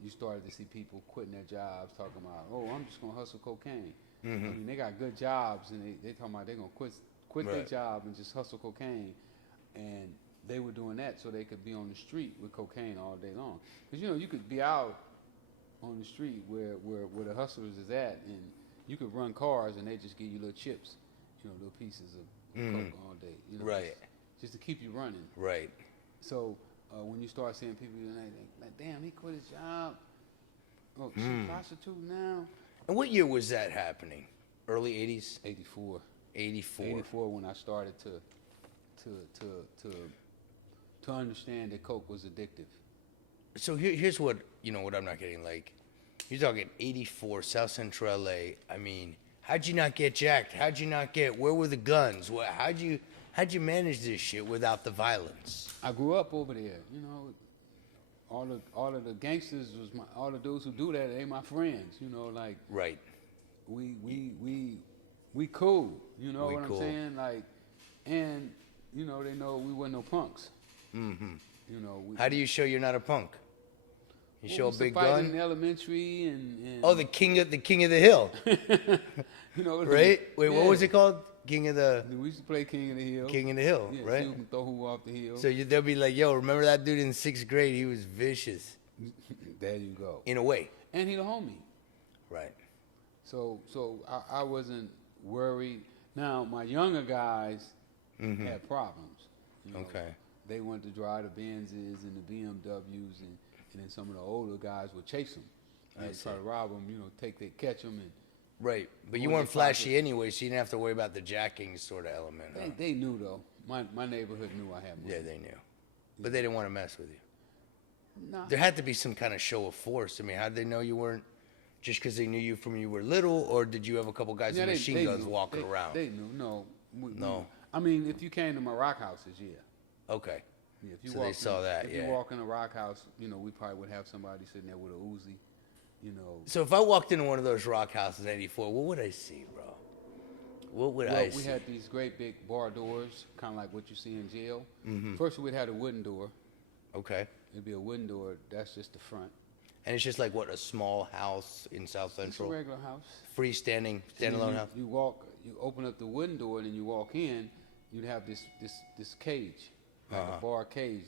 you started to see people quitting their jobs, talking about, oh, I'm just going to hustle cocaine. I mean, they got good jobs, and they talking about they're going to quit their job and just hustle cocaine. And they were doing that so they could be on the street with cocaine all day long. Because, you know, you could be out on the street where the hustlers is at, and you could run cars, and they just give you little chips, you know, little pieces of coke all day. You know, Right. Just to keep you running. Right. So when you start seeing people, you're like, damn, he quit his job. Oh, she's a prostitute now. And what year was that happening? Early 80s? 84. 84. 84 when I started to understand that coke was addictive. So here's what, you know, what I'm not getting. Like, you're talking 84, South Central LA. I mean, how'd you not get jacked? How'd you not get, where were the guns? How'd you manage this shit without the violence? I grew up over there, you know. All of the gangsters all the dudes who do that, they my friends, you know, like Right. we cool, you know what I'm saying? Like, and you know, they know we weren't no punks. You know, How do you show you're not a punk? You show a big fight gun? in elementary and Oh, the king of the hill. you know, Right? Wait, what was it called? King of the We used to play King of the Hill. King of the Hill, Yeah, right? see who can throw who off the hill. So they'll be like, yo, remember that dude in 6th grade? He was vicious. There you go. In a way. And he the homie. Right. So I wasn't worried. Now my younger guys had problems. You know, Okay. They wanted to drive the Benzes and the BMWs, and then some of the older guys would chase them. They'd try to rob them. You know, catch them, and Right. But you Go in weren't their flashy pocket. anyway, so you didn't have to worry about the jacking sort of element. Huh? they knew though. My neighborhood knew I had money. Yeah, they knew. But they didn't want to mess with you. Nah. There had to be some kind of show of force. I mean, how'd they know you weren't just because they knew you from you were little, or did you have a couple guys Yeah, with machine guns knew. walking around? They knew. No. No. I mean, if you came to my rock houses, yeah. Okay. Yeah, if you So they saw that, If yeah. you walk in a rock house, you know, we probably would have somebody sitting there with a Uzi, you know. So if I walked into one of those rock houses in 84, what would I see, bro? What would I see? We had these great big bar doors, kind of like what you see in jail. Mm-hmm. First, we'd had a wooden door. Okay. It'd be a wooden door. That's just the front. And it's just like what, a small house in South It's a Central, regular house. freestanding, And then standalone house. You open up the wooden door, and then you walk in. You'd have this cage, like a bar cage,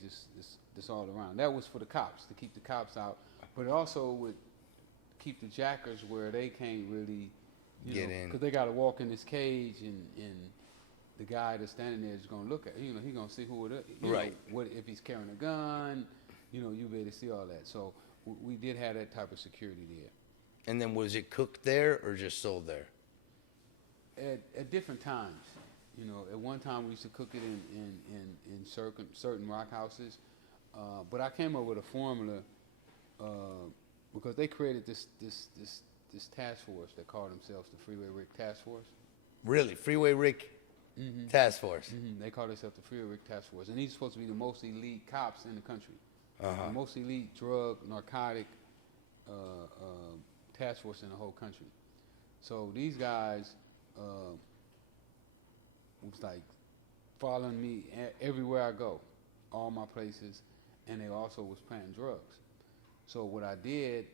this all around. That was for the cops, to keep the cops out, but it also would keep the jackers where they can't really Get in. because they got to walk in this cage, and the guy that's standing there is going to look at, he's going to see who it is. Right. What if he's carrying a gun? You be able to see all that. So we did have that type of security there. And then was it cooked there or just sold there? At different times. At one time we used to cook it in certain rock houses, but I came up with a formula because they created this task force that called themselves the Freeway Rick Task Force. Really? Freeway Rick Task Force? They call themselves the Freeway Rick Task Force, and these are supposed to be the most elite cops in the country, the most elite drug, narcotic task force in the whole country. So these guys was like following me everywhere I go, all my places, and they also was planting drugs. So what I did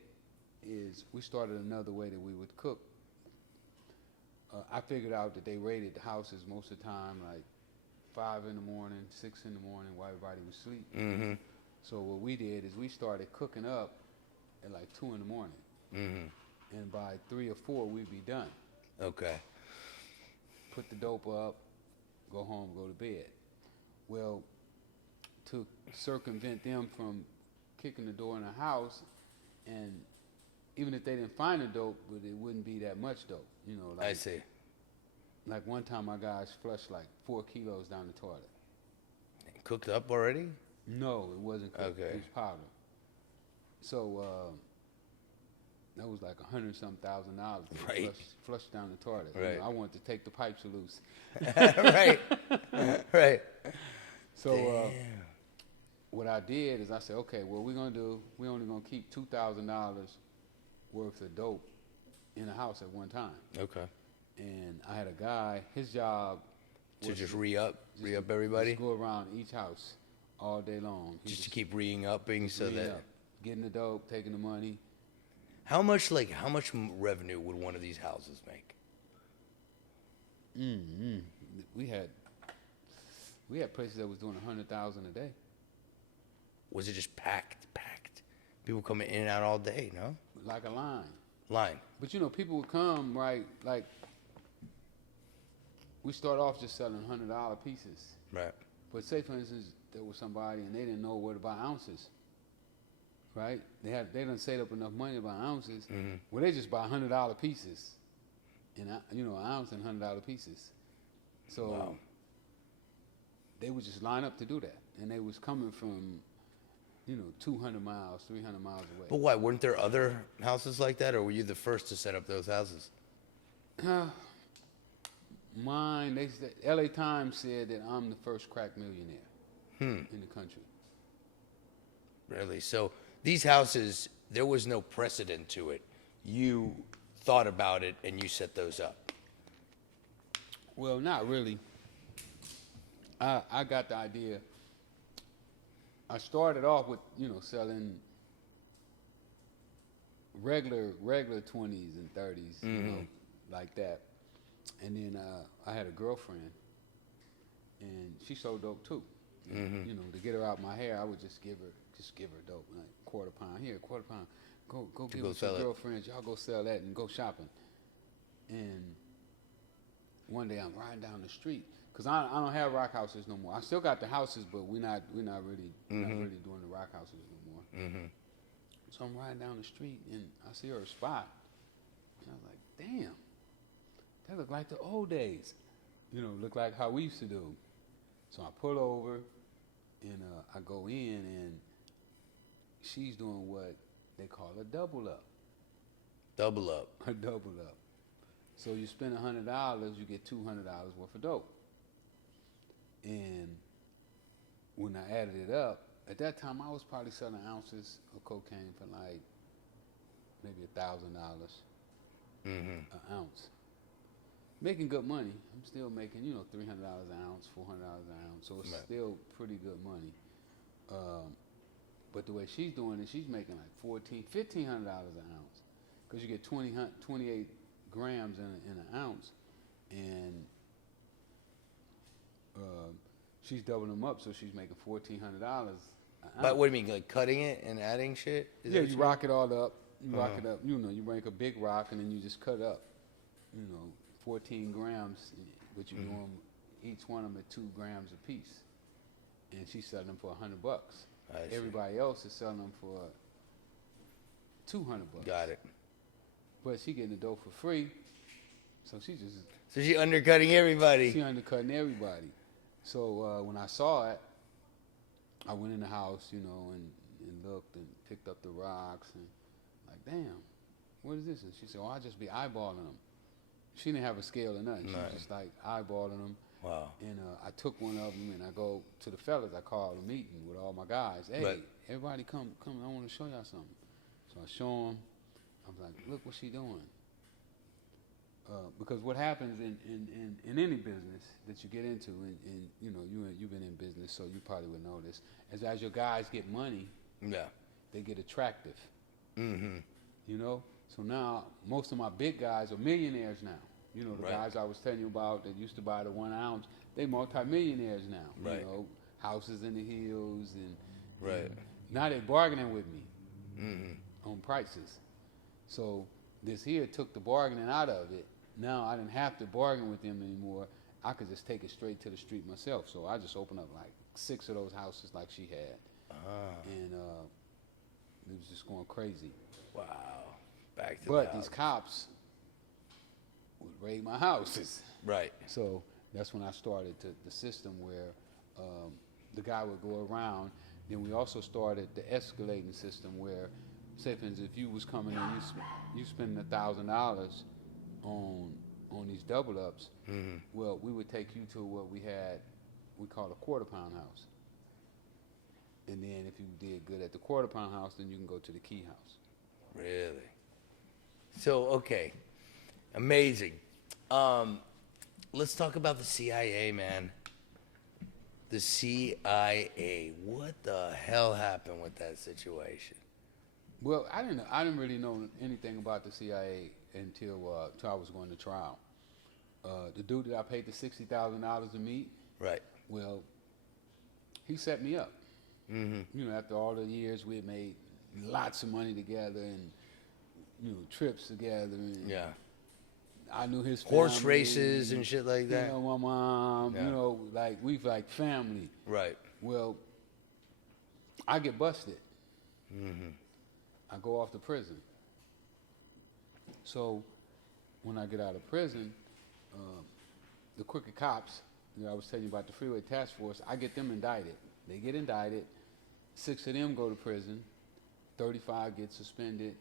is we started another way that we would cook. I figured out that they raided the houses most of the time, like 5 in the morning, 6 in the morning, while everybody was asleep. Mm-hmm. So what we did is we started cooking up at like 2 in the morning, and by 3 or 4 we'd be done. Okay. Put the dope up, go home, go to bed. Well, to circumvent them from kicking the door in the house, and even if they didn't find the dope, but it wouldn't be that much dope, I see. Like one time my guys flushed like 4 kilos down the toilet. Cooked up already? No, it wasn't cooked. Okay. It was powder. So that was like $100,000. Right. Flushed down the toilet. Right. I wanted to take the pipes loose. Right. Right. So what I did is I said, okay, what we're gonna do, we're only gonna keep $2,000 worth of dope in the house at one time. Okay. And I had a guy, his job To was just re-up everybody? Just go around each house all day long. He Just to keep re-upping so that... up, getting the dope, taking the money. How much revenue would one of these houses make? We had places that was doing $100,000 a day. Was it just packed? People coming in and out all day, no? Like a line. But people would come, right, like, we start off just selling $100 pieces. Right. But say, for instance, there was somebody and they didn't know where to buy ounces, right? They done saved up enough money to buy ounces. Well, they just buy $100 pieces, and an ounce and $100 pieces. So they would just line up to do that, and they was coming from 200 miles, 300 miles away. But why? Weren't there other houses like that, or were you the first to set up those houses? Mine, LA Times said that I'm the first crack millionaire in the country. Really? So these houses, there was no precedent to it. You thought about it and you set those up. Well, not really. I got the idea. I started off with, selling regular 20s and 30s, like that. And then I had a girlfriend, and she sold dope too. To get her out my hair, I would just give her dope, like quarter pound here, quarter pound. Go give it to your girlfriends. Y'all go sell that and go shopping. And one day I'm riding down the street because I don't have rock houses no more. I still got the houses, but we're not really doing the rock houses no more. So I'm riding down the street and I see her spot, and I was like, damn. That look like the old days, look like how we used to do. So I pull over, and I go in, and she's doing what they call a double up. Double up. A double up. So you spend $100, you get $200 worth of dope. And when I added it up, at that time I was probably selling ounces of cocaine for like maybe $1,000 an ounce. Making good money. I'm still making, $300 an ounce, $400 an ounce. So it's still pretty good money. But the way she's doing it, she's making like $1,500 an ounce, because you get 28 grams in an ounce, and she's doubling them up, so she's making $1,400 an ounce. But what do you mean, like cutting it and adding shit? Yeah, you rock it all up. You rock it up. You know, you make a big rock and then you just cut up. 14 grams, but you do them, each one of them at 2 grams a piece, and she's selling them for $100. Everybody else is selling them for $200. Got it. But she getting the dough for free, so she just. So she undercutting everybody. She undercutting everybody. So when I saw it, I went in the house, and looked and picked up the rocks and like, damn, what is this? And she said, I just be eyeballing them. She didn't have a scale or nothing. She was just like eyeballing them. Wow. And I took one of them and I go to the fellas. I called a meeting with all my guys. Hey, everybody come, I want to show y'all something. So I show them. I'm like, look what she doing. Because what happens in any business that you get into, and you've been in business, so you probably would know this, is as your guys get money, they get attractive. So now most of my big guys are millionaires now. The guys I was telling you about that used to buy the 1 ounce, they multi-millionaires now. Houses in the hills, and now they're bargaining with me on prices. So this here took the bargaining out of it. Now I didn't have to bargain with them anymore. I could just take it straight to the street myself. So I just opened up like 6 of those houses like she had. And it was just going crazy. Wow. Back to But these cops would raid my houses. Right. So that's when I started the system where the guy would go around. Then we also started the escalating system where, say for instance, if you was coming in, you spending $1,000 on these double ups, well, we would take you to what we call a quarter pound house. And then if you did good at the quarter pound house, then you can go to the key house. Really? So, okay. Amazing. Let's talk about the CIA, man. The CIA. What the hell happened with that situation? Well, I didn't really know anything about the CIA until I was going to trial. The dude that I paid the $60,000 to meet, well, he set me up. After all the years we had made lots of money together and trips together. And I knew his family, horse races and shit like that. My mom. Like we've like family. Right. Well, I get busted. I go off to prison. So when I get out of prison, the crooked cops, I was telling you about the Freeway Task Force, I get them indicted. They get indicted. 6 of them go to prison. 35 get suspended.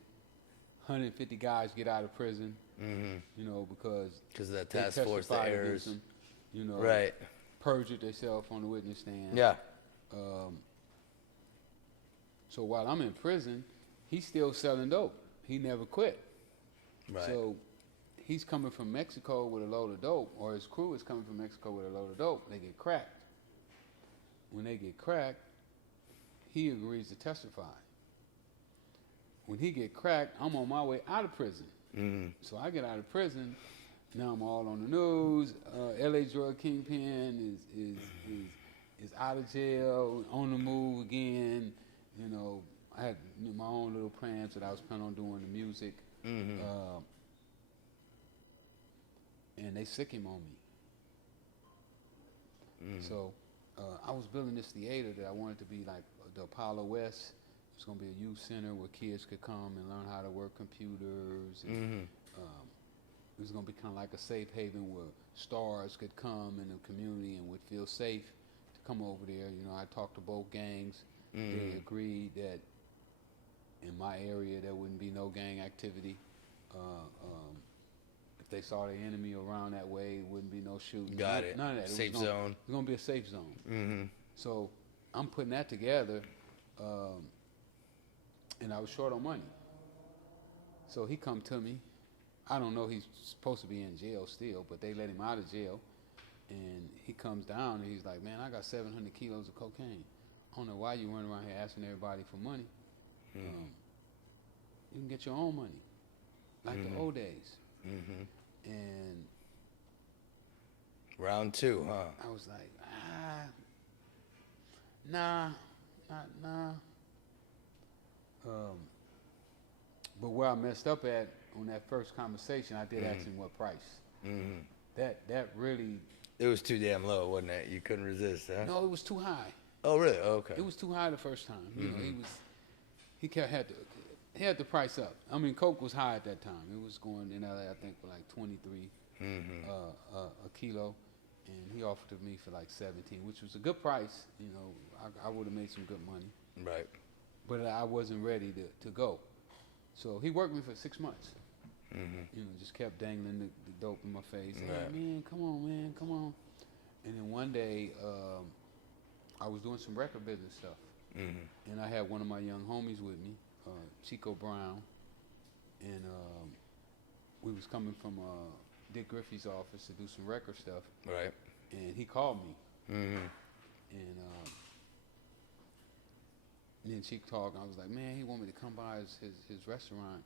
150 guys get out of prison. Because of that task force, the errors. Them, perjured themselves on the witness stand. Yeah. So while I'm in prison, he's still selling dope. He never quit. Right. So he's coming from Mexico with a load of dope, or his crew is coming from Mexico with a load of dope. They get cracked. When they get cracked, he agrees to testify. When he get cracked, I'm on my way out of prison. So I get out of prison. Now I'm all on the news. L.A. drug kingpin is out of jail, on the move again. I had my own little plans that I was planning on doing the music. And they sick him on me. So I was building this theater that I wanted to be like the Apollo West. It's going to be a youth center where kids could come and learn how to work computers. And, it was going to be kind of like a safe haven where stars could come in the community and would feel safe to come over there. I talked to both gangs. They agreed that in my area there wouldn't be no gang activity. If they saw the enemy around that way, it wouldn't be no shooting. Got it. None of that. Safe zone. It's going to be a safe zone. So I'm putting that together. And I was short on money. So he come to me. I don't know, he's supposed to be in jail still, but they let him out of jail. And he comes down and he's like, man, I got 700 kilos of cocaine. I don't know why you run around here asking everybody for money. You can get your own money, like the old days. And Round 2, huh? I was like, nah. But where I messed up at on that first conversation, I did ask him what price. That really. It was too damn low, wasn't it? You couldn't resist, huh? No, it was too high. Oh, really? Oh, okay. It was too high the first time. You know, he had the price up. I mean, Coke was high at that time. It was going in LA, I think, for like 23 a kilo, and he offered it to me for like 17, which was a good price. You know, I would have made some good money. Right. But I wasn't ready to go. So he worked me for 6 months. You know, just kept dangling the dope in my face. Right. Hey, man, come on. And then one day, I was doing some record business stuff. And I had one of my young homies with me, Chico Brown. And we was coming from Dick Griffey's office to do some record stuff. Right. And he called me. And then Chico talked, and I was like, man, he want me to come by his restaurant.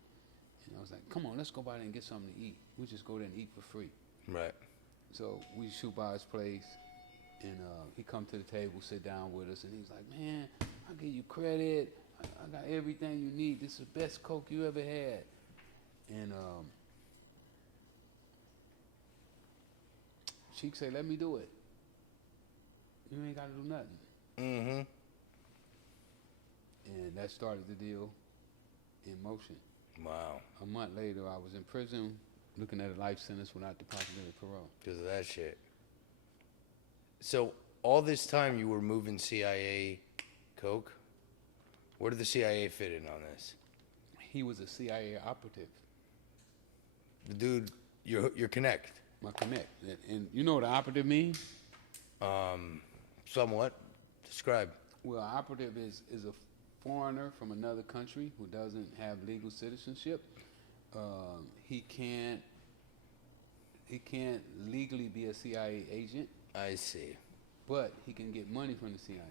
And I was like, come on, let's go by there and get something to eat. We just go there and eat for free. Right. So we shoot by his place, and he come to the table, sit down with us, and he's like, man, I'll give you credit. I got everything you need. This is the best Coke you ever had. And Cheek say, let me do it. You ain't got to do nothing. And that started the deal in motion. Wow. A month later, I was in prison looking at a life sentence without the possibility of parole. Because of that shit. So all this time you were moving CIA coke? Where did the CIA fit in on this? He was a CIA operative. The dude, your connect. My connect. And you know what an operative means? Somewhat. Describe. Well, an operative is a foreigner from another country who doesn't have legal citizenship. He can't legally be a CIA agent. I see. But he can get money from the CIA.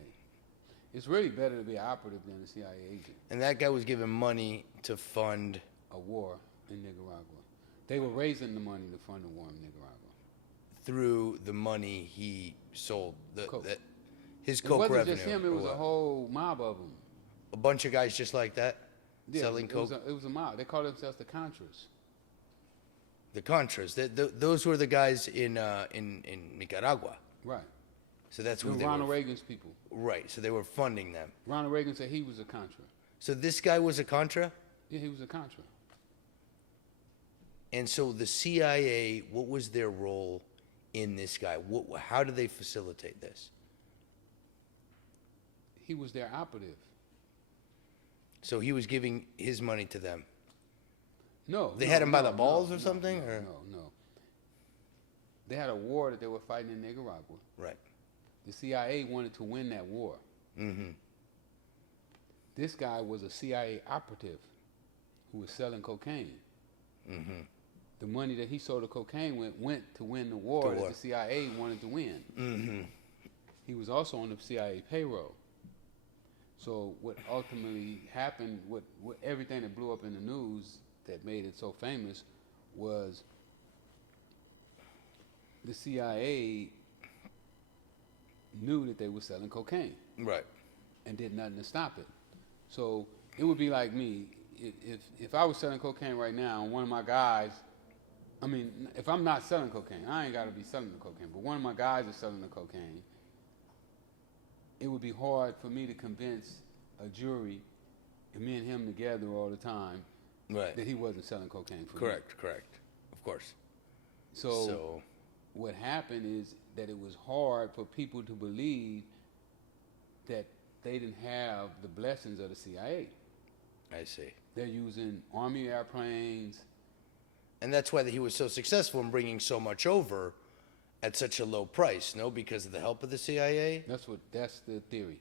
It's really better to be an operative than a CIA agent. And that guy was given money to fund a war in Nicaragua. They were raising the money to fund the war in Nicaragua. Through the money he sold. Coke. His coke revenue. It wasn't just him, it was a whole mob of them. A bunch of guys just like that? Yeah, selling coke? It was a mob. They called themselves the Contras. The Contras. Those were the guys in Nicaragua. Right. So that's who they Ronald were. Reagan's people. Right. So they were funding them. Ronald Reagan said he was a Contra. So this guy was a Contra? Yeah, he was a Contra. And so the CIA, what was their role in this guy? How did they facilitate this? He was their operative. So he was giving his money to them? No. They had him by the balls or something? No. They had a war that they were fighting in Nicaragua. Right. The CIA wanted to win that war. This guy was a CIA operative who was selling cocaine. The money that he sold the cocaine went to win the war that the CIA wanted to win. He was also on the CIA payroll. So what ultimately happened, what everything that blew up in the news that made it so famous was the CIA knew that they were selling cocaine. Right. And did nothing to stop it. So it would be like me, if I was selling cocaine right now and one of my guys, I mean, if I'm not selling cocaine, I ain't got to be selling the cocaine, but one of my guys is selling the cocaine, it would be hard for me to convince a jury, and me and him together all the time, right, that he wasn't selling cocaine for me. Correct. Of course. So what happened is that it was hard for people to believe that they didn't have the blessings of the CIA. I see. They're using Army airplanes. And that's why he was so successful in bringing so much over at such a low price, no? Because of the help of the CIA? That's the theory.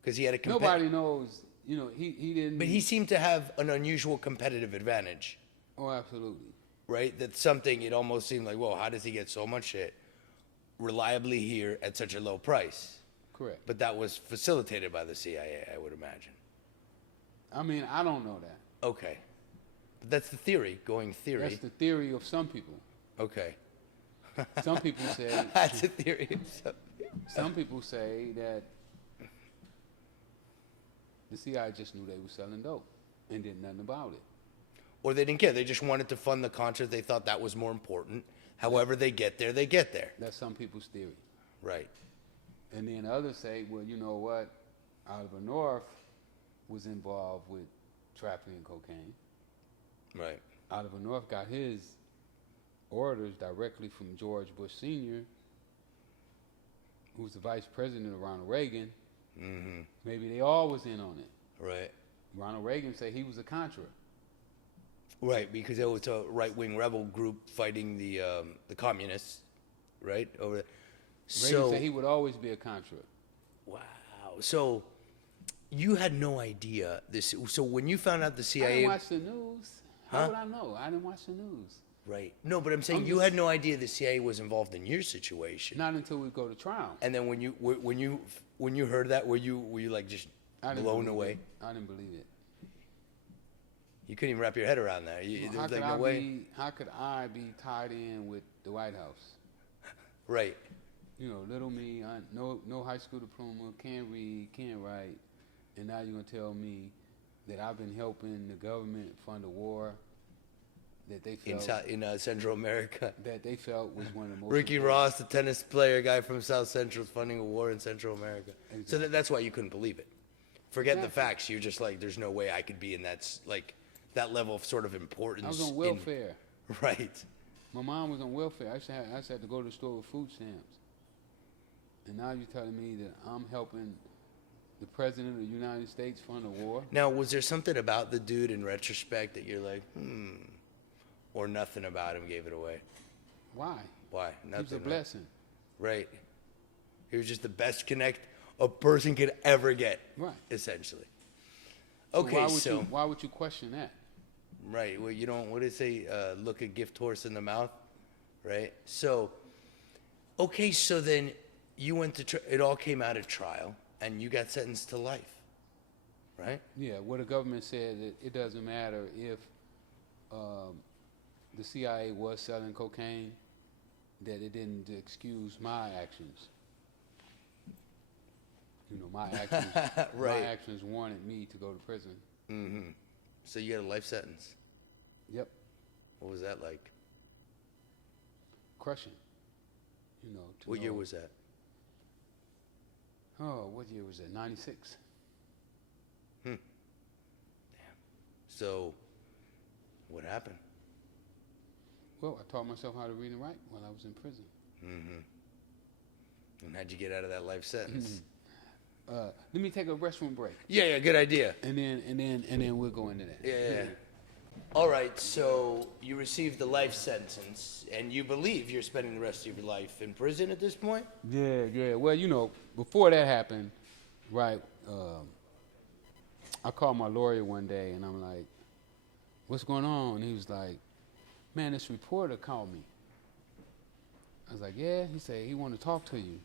Because he had a nobody knows, he didn't. But he seemed to have an unusual competitive advantage. Oh, absolutely. Right? That's something, it almost seemed like, whoa, how does he get so much shit reliably here at such a low price? Correct. But that was facilitated by the CIA, I would imagine. I mean, I don't know that. Okay. But that's the theory, going theory. That's the theory of some people. Okay. Some people say That's a theory of some people say that the CIA just knew they were selling dope and did nothing about it. Or they didn't care. They just wanted to fund the Contras. They thought that was more important. However they get there, they get there. That's some people's theory. Right. And then others say, well, you know what? Oliver North was involved with trafficking cocaine. Right. Oliver North got his orders directly from George Bush Sr., who was the vice president of Ronald Reagan. Mm-hmm. Maybe they all was in on it. Right. Ronald Reagan said he was a Contra. Right, because it was a right-wing rebel group fighting the communists, right? Over there. Reagan said he would always be a Contra. Wow. So you had no idea this. So when you found out the I CIA, didn't watch the news. How Huh? would I know? I didn't watch the news. right? No, but I'm saying I'm you just- had no idea the CIA was involved in your situation. Not until we go to trial. And then when you heard that, were you like just I didn't blown believe away? it. I didn't believe it. You couldn't even wrap your head around that. There How was could like no way. how could I be tied in with the White House? Right. You know, little me, no high school diploma, can't read, can't write, and now you're gonna tell me that I've been helping the government fund a war that they felt In Central America. that they felt was one of the most Ricky important- Ross, the tennis player guy from South Central, is funding a war in Central America. So Exactly. that's why you couldn't believe it. Forget the Exactly. facts. You're just like, there's no way I could be in that level of sort of importance. I was on welfare. Right. My mom was on welfare. I used to have to go to the store with food stamps. And now you're telling me that I'm helping the President of the United States fund a war? Now, was there something about the dude in retrospect that you're like, or nothing about him gave it away? Why? Why? He Nothing. was a right? blessing. Right. He was just the best connect a person could ever get. Right. Essentially. So Okay, why would you question that? right. Well, you don't. What did it say? Look a gift horse in the mouth. Right. So. Okay. So then you went to. It all came out of trial, and you got sentenced to life. Right. Yeah, what the government said that it doesn't matter if the CIA was selling cocaine, that it didn't excuse my actions. You know, my actions, Right. my actions warranted me to go to prison. Mm-hmm. So you got a life sentence. Yep, What was that like? crushing. You know. What year was that? Oh, what year was that? 96. So, what happened? Well, I taught myself how to read and write while I was in prison. And how'd you get out of that life sentence? Let me take a restroom break, Yeah, good idea. and then we'll go into that. Yeah. All right, so you received the life sentence, and you believe you're spending the rest of your life in prison at this point? Yeah. Well, you know, before that happened, right, I called my lawyer one day, and I'm like, what's going on? And he was like, man, this reporter called me. I was like, yeah? He said, he wanted to talk to you.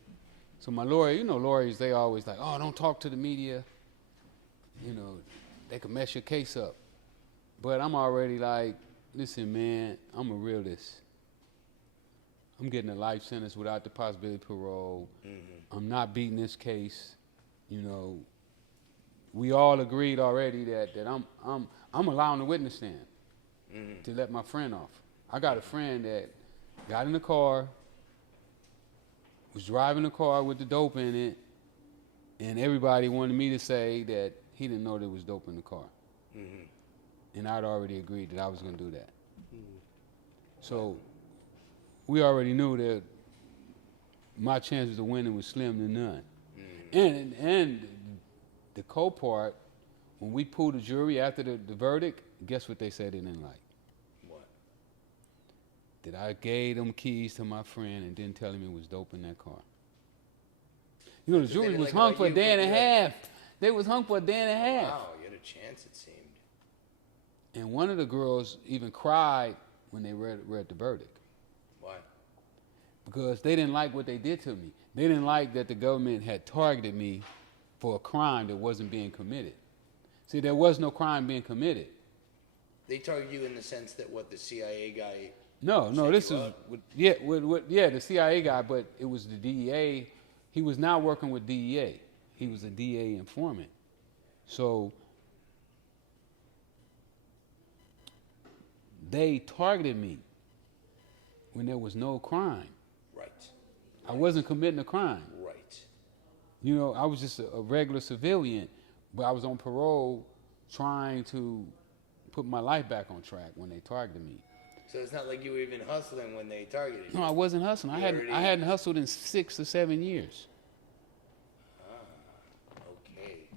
So my lawyer, you know, lawyers, they always like, oh, don't talk to the media. You know, they can mess your case up. But I'm already like, listen, man, I'm a realist. I'm getting a life sentence without the possibility of parole. I'm not beating this case. You know, we all agreed already that I'm allowing the witness stand to let my friend off. I got a friend that got in the car, was driving the car with the dope in it, and everybody wanted me to say that he didn't know there was dope in the car. And I'd already agreed that I was going to do that. So we already knew that my chances of winning was slim to none. And the co-part, when we pulled the jury after the verdict, guess what they said they didn't like? What? That I gave them keys to my friend and didn't tell him it was dope in that car. You know, the So they jury didn't was like hung about for a you, day and but a yeah. half. They was hung for a day and a half. Wow, you had a chance, it seemed. And one of the girls even cried when they read the verdict. Why? because they didn't like what they did to me. They didn't like that the government had targeted me for a crime that wasn't being committed. See, there was no crime being committed. They target you in the sense that what the CIA guy. No, set this you is up? the CIA guy, but it was the DEA. He was now working with DEA. He was a DEA informant. So they targeted me when there was no crime. Right. I wasn't committing a crime. Right. You know, I was just a regular civilian, but I was on parole trying to put my life back on track when they targeted me. So it's not like you were even hustling when they targeted you. No, I wasn't hustling. I hadn't hustled in 6 or 7 years. Okay.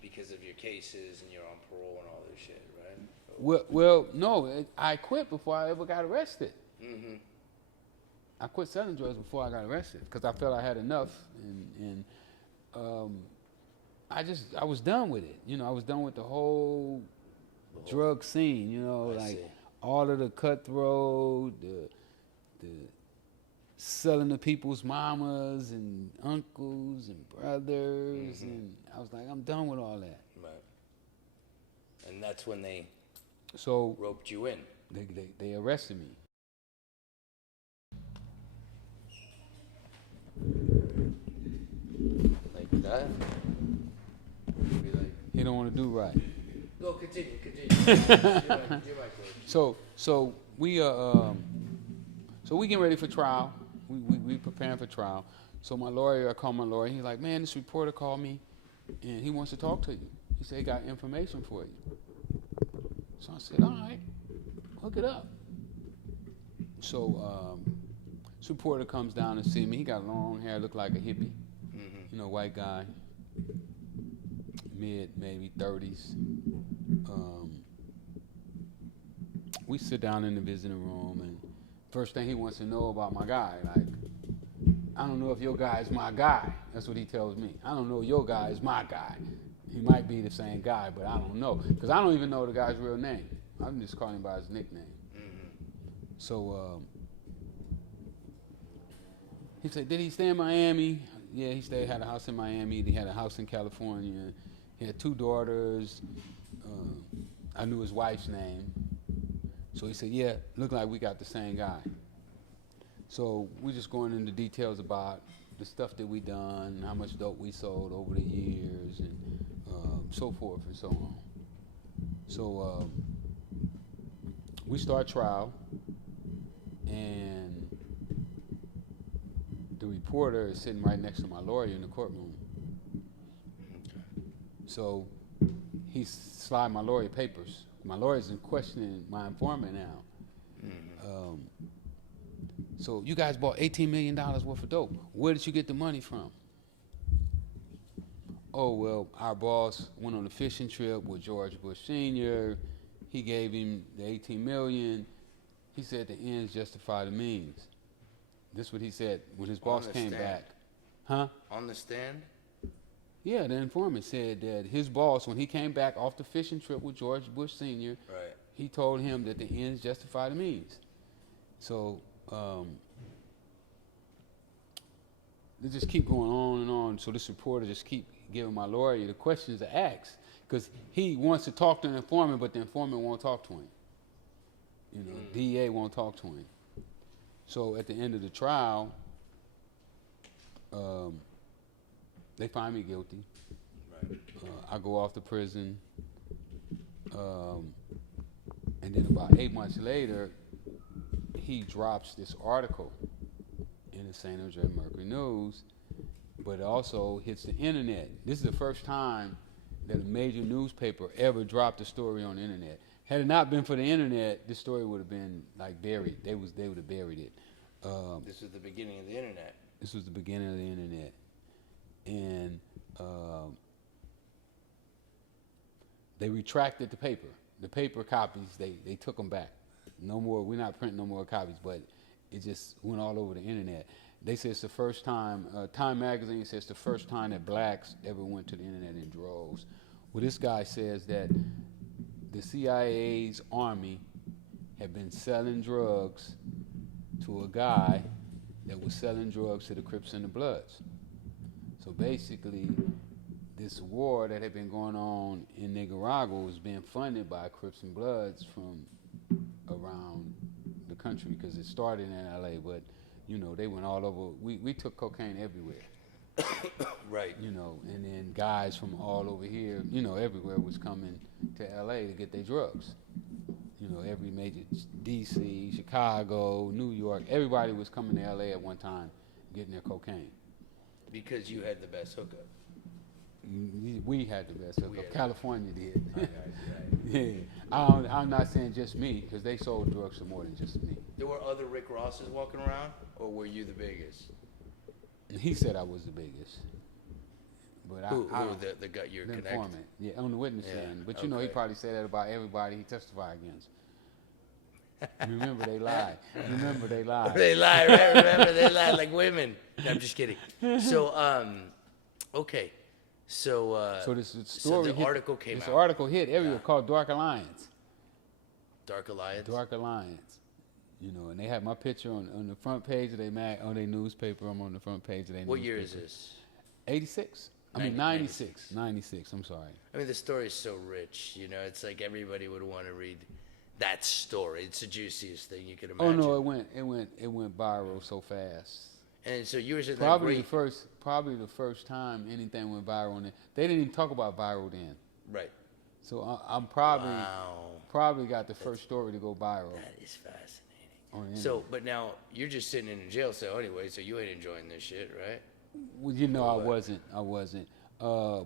Because of your cases and you're on parole and all this shit, right? Well, no, I quit before I ever got arrested. Mm-hmm. I quit selling drugs before I got arrested because I felt I had enough, and I was done with it. You know, I was done with the whole drug scene. You know, I like see. all of the cutthroat, the selling to people's mamas and uncles and brothers, and I was like, I'm done with all that. Right. And that's when they So roped you in. they arrested me. Like that? Be like, He don't want to do right. go, continue. You're right, coach. So we getting ready for trial. We preparing for trial. So I called my lawyer. He's like, man, this reporter called me, and he wants to talk to you. He said he got information for you. So I said, all right, hook it up. So this reporter comes down and see me. He got long hair, looked like a hippie, you know, white guy, mid maybe 30s. We sit down in the visiting room, and first thing he wants to know about my guy, like, I don't know if your guy is my guy. That's what he tells me. I don't know if your guy is my guy. He might be the same guy, but I don't know, because I don't even know the guy's real name. I'm just calling him by his nickname. So he said, did he stay in Miami? Yeah, he had a house in Miami. He had a house in California. He had 2 daughters. I knew his wife's name. So he said, yeah, look like we got the same guy. So we're just going into details about the stuff that we done, how much dope we sold over the years, and so forth and so on. So we start trial, and the reporter is sitting right next to my lawyer in the courtroom. So he slide my lawyer papers. My lawyer's questioning my informant now. So you guys bought $18 million worth of dope. Where did you get the money from? Oh, well, our boss went on a fishing trip with George Bush Sr. He gave him the $18 million. He said the ends justify the means. This is what he said when his boss came back. Huh? On the stand? Yeah, the informant said that his boss, when he came back off the fishing trip with George Bush Sr., Right. he told him that the ends justify the means. So they just keep going on and on. So this reporter just keep giving my lawyer the questions to ask, because he wants to talk to the informant, but the informant won't talk to him. You know, DEA won't talk to him. So at the end of the trial, they find me guilty. Right. I go off to prison, and then about 8 months later, he drops this article in the St. Jose Mercury News, but it also hits the internet. This is the first time that a major newspaper ever dropped a story on the internet. Had it not been for the internet, this story would have been like buried. They would have buried it. This was the beginning of the internet. This was the beginning of the internet, and they retracted the paper. The paper copies, they took them back. No more. We're not printing no more copies, but it just went all over the internet. They say it's the first time. Time magazine says it's the first time that blacks ever went to the internet in droves. Well, this guy says that the CIA's army had been selling drugs to a guy that was selling drugs to the Crips and the Bloods. So basically, this war that had been going on in Nicaragua was being funded by Crips and Bloods from around the country because it started in LA, but you know, they went all over. We took cocaine everywhere. Right. You know, and then guys from all over here, you know, everywhere was coming to LA to get their drugs. You know, every major, DC, Chicago, New York, everybody was coming to LA at one time getting their cocaine. Because you had the best hookup. We had the best hookup. California did. Right. Yeah. I'm not saying just me, because they sold drugs for more than just me. There were other Rick Rosses walking around, or were you the biggest? He said I was the biggest. But Who the guy you're the connected? Informant. Yeah, on the witness stand. But you know, he probably said that about everybody he testified against. Remember, they lied. Remember, they lied. They lie, right? Remember, they lie like women. No, I'm just kidding. So, okay. So this story. So the article came out. This article hit everywhere called Dark Alliance. Dark Alliance? Dark Alliance. You know, and they had my picture on the front page of their on their newspaper. I'm on the front page of their newspaper. What year is this? 86. I mean, 96. 96, I'm sorry. I mean, the story is so rich. You know, it's like everybody would want to read that story. It's the juiciest thing you could imagine. Oh no, it went viral so fast. And so you were saying probably the first time anything went viral. And they didn't even talk about viral then. Right. So I'm probably got the first story to go viral. That is fascinating. So, but now you're just sitting in a jail cell anyway, so you ain't enjoying this shit, right? Well, you know, I wasn't.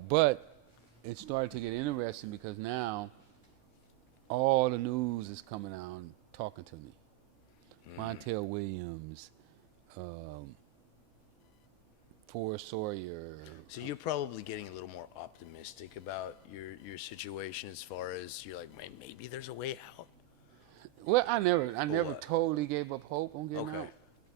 But it started to get interesting because now all the news is coming out and talking to me. Montel Williams, Forrest Sawyer. So you're probably getting a little more optimistic about your situation as far as you're like, maybe there's a way out. Well, I never totally gave up hope on getting out.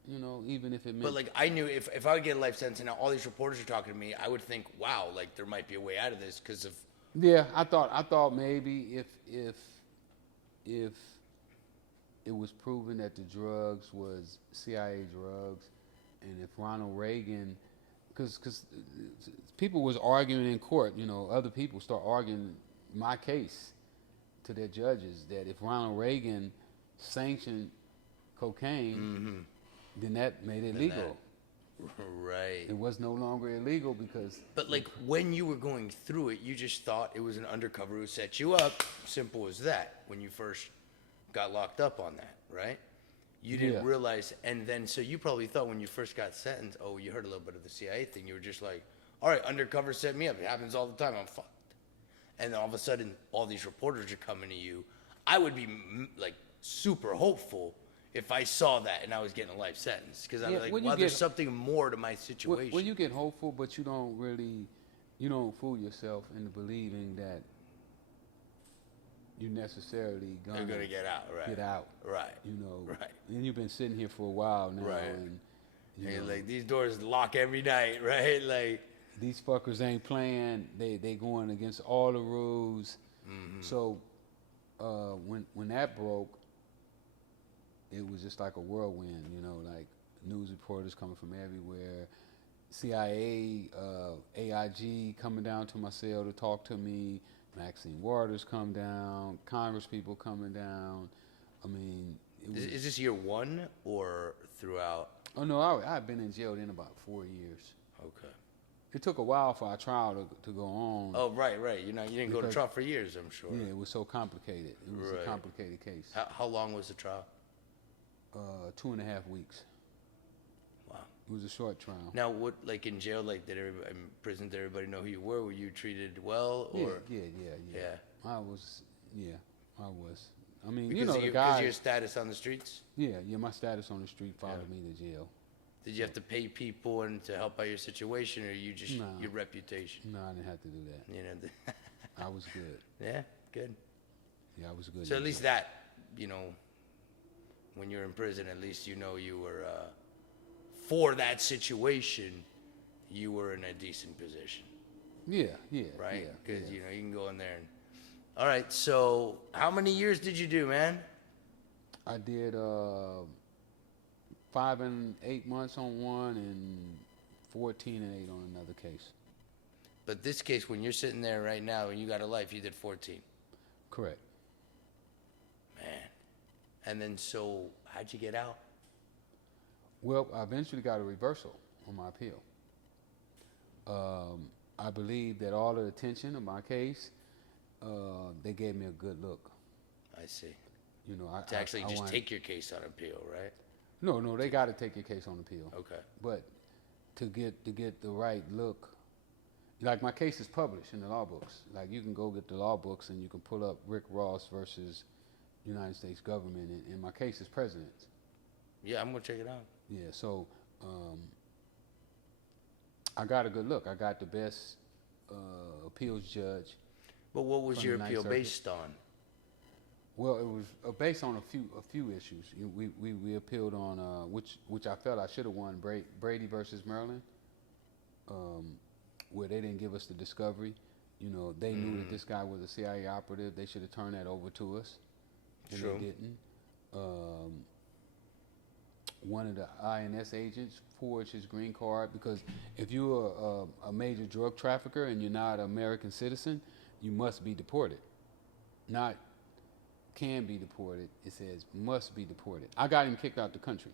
You know, even if it meant. But like, I knew if I would get a life sentence and now all these reporters are talking to me, I would think, wow, like there might be a way out of this because of. Yeah, I thought maybe if it was proven that the drugs was CIA drugs, and if Ronald Reagan, because people was arguing in court, you know, other people start arguing my case to their judges that if Ronald Reagan sanctioned cocaine, then that made it legal. Right. It was no longer illegal because. But like when you were going through it, you just thought it was an undercover who set you up. Simple as that. When you first got locked up on that, right? You didn't realize, and then so you probably thought when you first got sentenced, oh, you heard a little bit of the CIA thing. You were just like, all right, undercover set me up. It happens all the time. I'm fucked. And then all of a sudden, all these reporters are coming to you. I would be like super hopeful if I saw that and I was getting a life sentence because I'm like, well, there's something more to my situation. Well, you get hopeful, but you don't fool yourself into believing that you necessarily you're gonna get out, right? Get out, right? You know, right? And you've been sitting here for a while now, right? And you know, like these doors lock every night, right? Like these fuckers ain't playing. They going against all the rules. So when that broke, it was just like a whirlwind, you know, like news reporters coming from everywhere, CIA, AIG coming down to my cell to talk to me, Maxine Waters come down, Congress people coming down. I mean, is this year one or throughout? Oh no, I've been in jail in about 4 years. Okay. It took a while for our trial to go on. Oh right. You didn't go to trial for years, I'm sure. Yeah, it was so complicated. It was a complicated case. How long was the trial? 2.5 weeks. Wow. It was a short trial. Now, what, like in jail, like did everybody, in prison, did everybody know who you were? Were you treated well? Or? Yeah. I was. I mean, because you know, the guys. Because your status on the streets? Yeah, my status on the street followed me to jail. Did you have to pay people and to help out your situation, or you just your reputation? No, I didn't have to do that. You know, I was good. Yeah, good. Yeah, I was good. So at least that, you know, when you're in prison, at least you know you were, for that situation, you were in a decent position. Yeah. Right? Because, you know, you can go in there and... All right, so how many years did you do, man? I did 5 and 8 months on one and 14 and 8 on another case. But this case, when you're sitting there right now and you got a life, you did 14. Correct. Man. And then so how'd you get out? Well, I eventually got a reversal on my appeal. I believe that all the attention of my case, they gave me a good look. I see. You know, To actually just take your case on appeal, right? No, they got to take your case on appeal. Okay. But to get the right look, like my case is published in the law books. Like you can go get the law books and you can pull up Rick Ross versus United States government, and my case is president's. Yeah, I'm gonna check it out. Yeah, so I got a good look. I got the best appeals judge. But what was From your the Ninth appeal Circuit. based on? Well, it was based on a few issues. We appealed on which I felt I should have won, Brady versus Maryland, where they didn't give us the discovery. You know, they knew that this guy was a CIA operative. They should have turned that over to us, and True. they didn't. One of the INS agents forged his green card because if you're a major drug trafficker and you're not an American citizen, you must be deported. Not can be deported. It says must be deported. I got him kicked out the country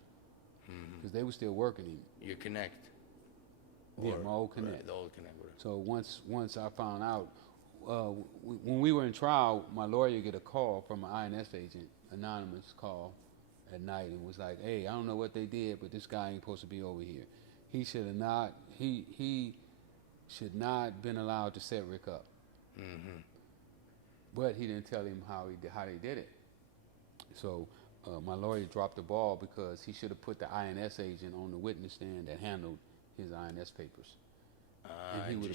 because they were still working him. Your connect. Yeah, Or- my old connect. Right, the old connect. Whatever. So once I found out, when we were in trial, my lawyer get a call from an INS agent, anonymous call at night, and was like, "Hey, I don't know what they did, but this guy ain't supposed to be over here. He should have not. He should not been allowed to set Rick up." Mm-hmm. But he didn't tell him how they did it. So my lawyer dropped the ball because he should have put the INS agent on the witness stand that handled his INS papers, and he would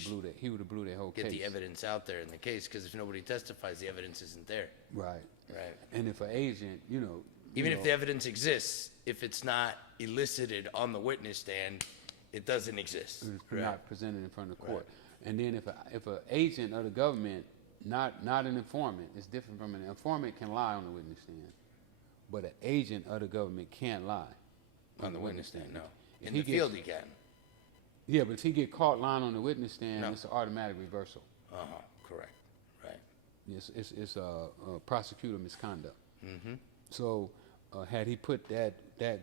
have blew that whole Get case. the evidence out there in the case, because if nobody testifies, the evidence isn't there. Right. Right. And if an agent, Even if the evidence exists, if it's not elicited on the witness stand, it doesn't exist. it's Right. not presented in front of the court, and then if an agent of the government, not an informant, it's different from an informant can lie on the witness stand, but an agent of the government can't lie On the witness stand, no. If In he the gets- field, he can. Yeah, but if he get caught lying on the witness stand, No. it's an automatic reversal. Uh-huh. Correct. Right. It's prosecutor misconduct. Mm-hmm. So had he put that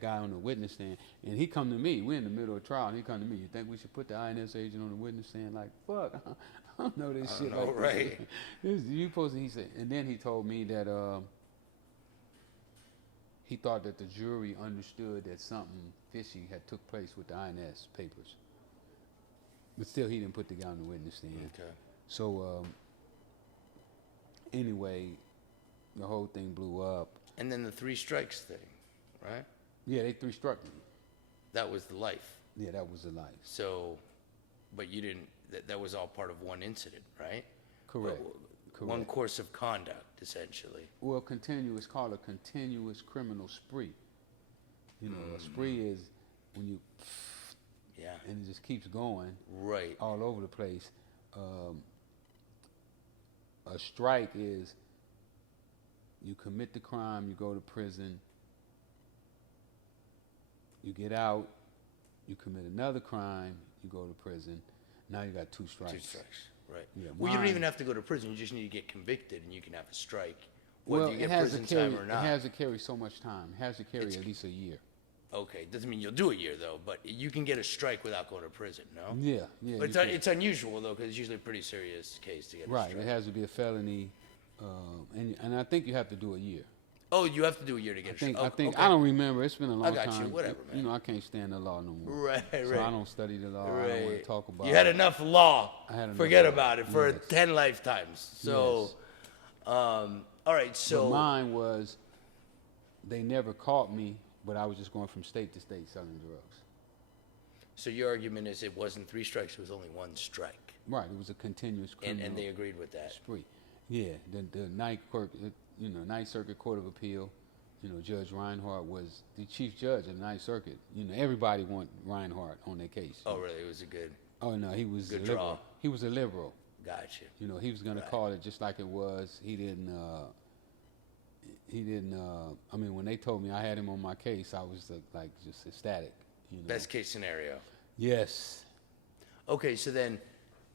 guy on the witness stand, and he come to me, we're in the middle of trial, and he come to me, you think we should put the INS agent on the witness stand? Like, fuck, I don't know this shit. know, like right. You supposed to, he said, and then he told me that he thought that the jury understood that something fishy had took place with the INS papers. But still, he didn't put the guy on the witness stand. Okay. So anyway, the whole thing blew up. And then the 3 strikes thing, right? Yeah, they 3 struck me. That was the life. Yeah, that was a life. So, but you didn't, that was all part of one incident, right? Correct. One Correct. course of conduct, essentially. Well, it's called a continuous criminal spree. You know, a spree is when you, Yeah. and it just keeps going Right. all over the place. A strike is you commit the crime, you go to prison, you get out, you commit another crime, you go to prison. Now you got 2 strikes. 2 strikes. Right. Yeah, Well, you don't mine- even have to go to prison. You just need to get convicted, and you can have a strike, whether Well, you it get has to prison carry. time or It not. has to carry so much time. It has to carry It's- at least a year. Okay, doesn't mean you'll do a year though, but you can get a strike without going to prison. No. Yeah, yeah. But you can. it's unusual though, because it's usually a pretty serious case to get a Right. strike. It has to be a felony, and I think you have to do a year. Oh, you have to do a year to get a strike. I think okay. I don't remember. It's been a long got you. time. Whatever, man. You know, I can't stand the law no more. Right, So right. I don't study the law. I don't want to Right. talk about. You had enough law. I had enough Forget law. about it for Yes. 10 lifetimes. So, all right. But So, mine was, they never caught me, but I was just going from state to state selling drugs. so your argument is it wasn't 3 strikes; it was only 1 strike, Right. It was a continuous criminal and they agreed with that. spree. Yeah. The Ninth Circuit Court of Appeal. You know, Judge Reinhardt was the chief judge of the Ninth Circuit. You know, everybody want Reinhardt on their case. Oh, really? It was a good. Oh no, he was Good a liberal. draw. He was a liberal. Gotcha. You know, he was going Right. to call it just like it was. He didn't. he didn't. I mean, when they told me I had him on my case, I was like just ecstatic. You know. Best case scenario. Yes. Okay, so then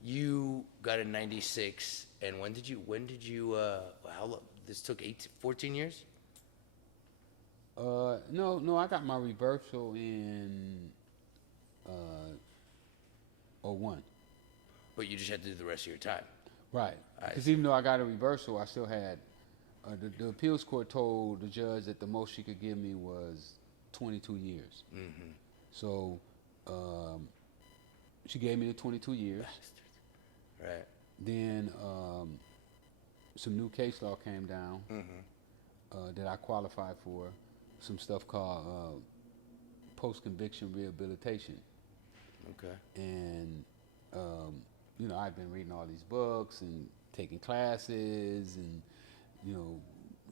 you got in 96, and when did you, how long, this took 14 years? No, I got my reversal in '01. But you just had to do the rest of your time. Right. I Because see. even though I got a reversal, I still had, the appeals court told the judge that the most she could give me was 22 years. Mm-hmm. So she gave me the 22 years. Right. Then some new case law came down that I qualified for, some stuff called post-conviction rehabilitation. Okay. And, you know, I've been reading all these books and taking classes and, you know,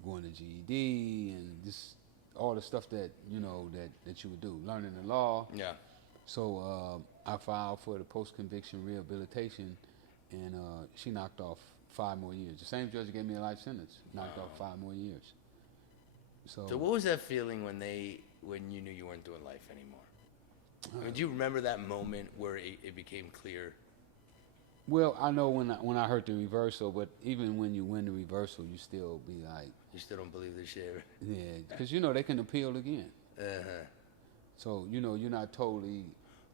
going to GED and just all the stuff that, you know, that you would do, learning the law. Yeah. So I filed for the post-conviction rehabilitation, and she knocked off 5 more years. The same judge that gave me a life sentence knocked off 5 more years. So what was that feeling when you knew you weren't doing life anymore? I mean, do you remember that moment where it became clear? well, I know when I heard the reversal, but even when you win the reversal, you still be like, You still don't believe this shit, right? yeah, because you know they can appeal again. Uh-huh. So you know you're not totally.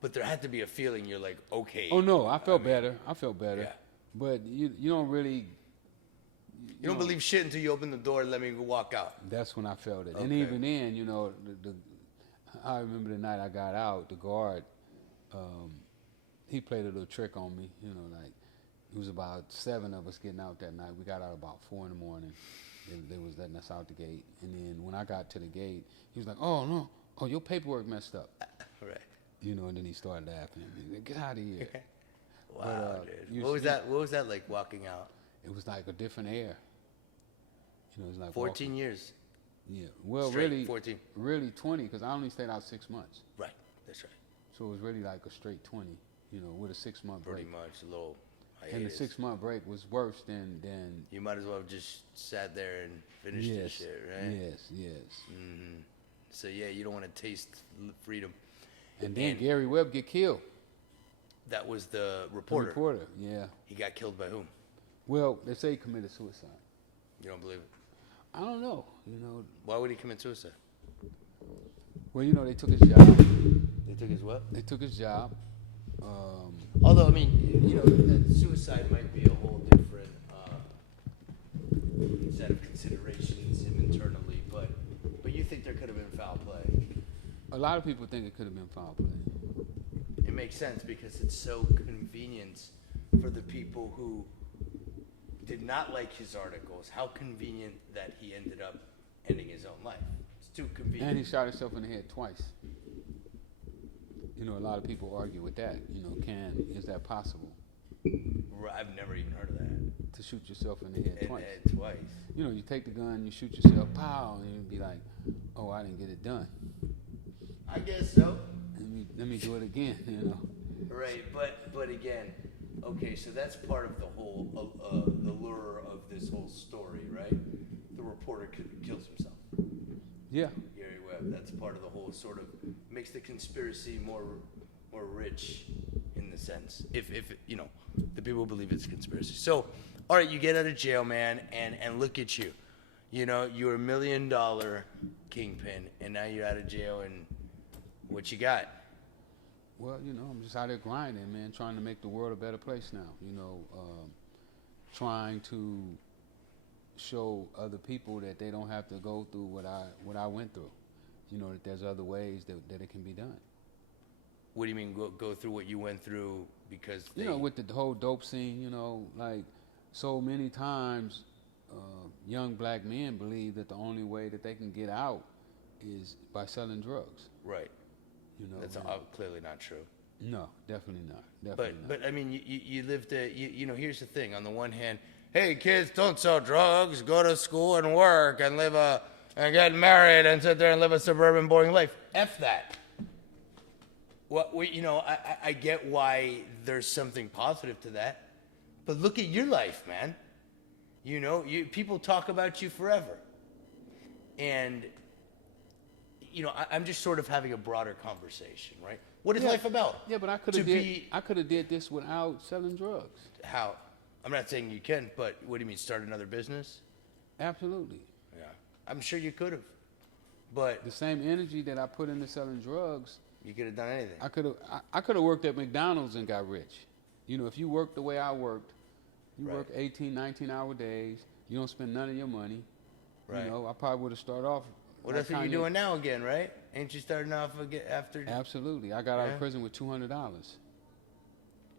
But there had to be a feeling you're like, okay. Oh no, I felt better. I felt better. Yeah. But you don't really. You don't believe shit until you open the door and let me walk out. That's when I felt it. And Okay. even then, you know, I remember the night I got out, the guard, he played a little trick on me. You know, like it was about 7 of us getting out that night. We got out about 4 in the morning. They was letting us out the gate. And then when I got to the gate, he was like, "Oh no, oh your paperwork messed up." Right. You know, and then he started laughing at me. He said, "Get out of here." Wow, But, dude. What was that like walking out? It was like a different air. You know, it was like 14 walking. years. Yeah. Well, Straight, really, 14. really 20, because I only stayed out 6 months. Right. That's right. So it was really like a straight 20, you know, with a 6-month break. Pretty much a little And the hiatus. 6-month break was worse than You might as well have just sat there and finished this shit, right? Yes. Mm-hmm. So yeah, you don't want to taste freedom. And then And- Gary Webb get killed. That was the The reporter. reporter, yeah. He got killed by whom? Well, they say he committed suicide. You don't believe it? I don't know, you know. Why would he commit suicide? Well, you know, they took his job. They took his what? They took his job. Although, I mean, you know, that suicide might be a whole different set of considerations internally, but you think there could have been foul play. A lot of people think it could have been foul play. It makes sense because it's so convenient for the people who did not like his articles. How convenient that he ended up ending his own life. It's too convenient. And he shot himself in the head twice. You know, a lot of people argue with that. You know, is that possible? I've never even heard of that. To shoot yourself in the head In twice. the head twice. You know, you take the gun, you shoot yourself, pow, and you'd be like, "Oh, I didn't get it done. I guess so. Let me do it again." You know. Right, but again, okay, so that's part of the whole the lure of this whole story, right? The reporter kills himself. Yeah. Gary Webb. That's part of the whole sort of makes the conspiracy more rich in the sense. If you know, the people believe it's a conspiracy. So, all right, you get out of jail, man, and look at you. You know, you're $1 million kingpin, and now you're out of jail, and what you got? Well, you know, I'm just out there grinding, man, trying to make the world a better place now. You know, trying to show other people that they don't have to go through what I went through. You know, that there's other ways that it can be done. What do you mean go through what you went through because You know, with the whole dope scene, you know, like so many times young black men believe that the only way that they can get out is by selling drugs. right. You know, That's and- clearly not true. no, definitely not. Definitely not. But I mean, you lived you know. Here's the thing. On the one hand, hey kids, don't sell drugs. Go to school and work and and get married and sit there and live a suburban boring life. F that. You know, I get why there's something positive to that, but look at your life, man. You know, people talk about you forever. And, I'm just sort of having a broader conversation, right? What is Yeah. life about? Yeah, but I could have did this without selling drugs. How? I'm not saying you can, but what do you mean, start another business? Absolutely. Yeah. I'm sure you could have. But The same energy that I put into selling drugs, you could have done anything. I could have worked at McDonald's and got rich. If you work the way I worked, you Right. work 18, 19-hour days, you don't spend none of your money. Right. I probably would have started off. Well, that's what you're doing now again, right? Ain't you starting off again after? Absolutely. I got out Yeah. of prison with $200.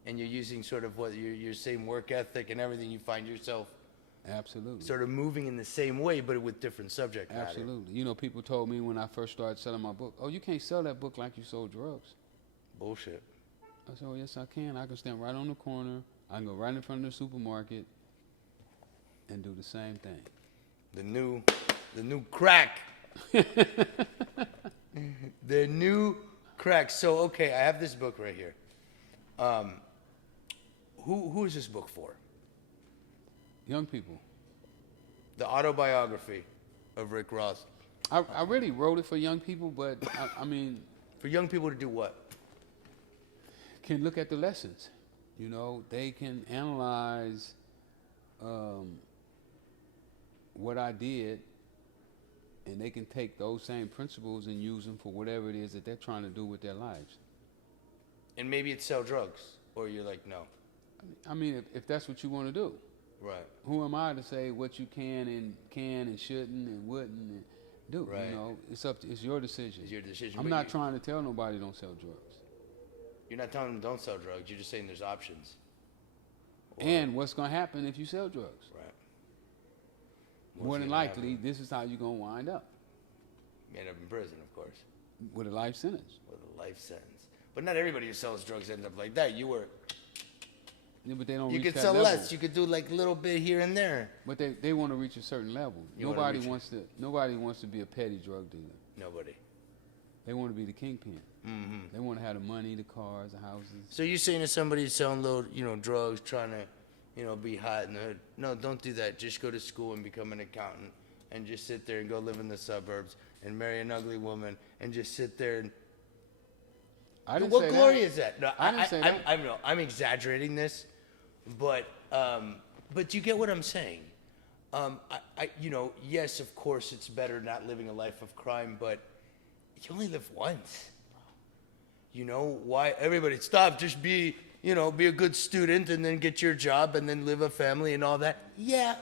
And you're using sort of what your same work ethic and everything. You find yourself Absolutely. sort of moving in the same way, but with different subject matter. Absolutely. People told me when I first started selling my book, oh, you can't sell that book like you sold drugs. Bullshit. I said, oh, yes, I can. I can stand right on the corner. I can go right in front of the supermarket and do the same thing. The new crack. The new crack. So, okay, I have this book right here. Who is this book for? Young people. The autobiography of Rick Ross. I really wrote it for young people, but I mean, For young people to do what? can look at the lessons. They can analyze what I did, and they can take those same principles and use them for whatever it is that they're trying to do with their lives. And maybe it's sell drugs, or you're like, no. I mean, if that's what you want to do. Right. Who am I to say what you can and shouldn't and wouldn't and do? Right. It's your decision. It's your decision. I'm but not trying to tell nobody don't sell drugs. You're not telling them don't sell drugs. You're just saying there's options. And what's going to happen if you sell drugs? Right. More than gonna likely, this is how you're going to wind up. You end up in prison, of course, With a life sentence. with a life sentence. But not everybody who sells drugs ends up like that. You But they don't you reach could that sell level. less. You could do like a little bit here and there. But they want to reach a certain level. You wanna Nobody reach wants to be a petty drug dealer. Nobody. They want to be the kingpin. Mm-hmm. They want to have the money, the cars, the houses. So you're saying to somebody who's selling drugs, trying to, be hot in the hood. No, don't do that. Just go to school and become an accountant, and just sit there and go live in the suburbs and marry an ugly woman and just sit there and. I didn't What say glory that. is that? No, I didn't say that. I know I'm exaggerating this, but you get what I'm saying. Yes, of course, it's better not living a life of crime, but you only live once. Why everybody stop? Just be a good student and then get your job and then live a family and all that. Yeah,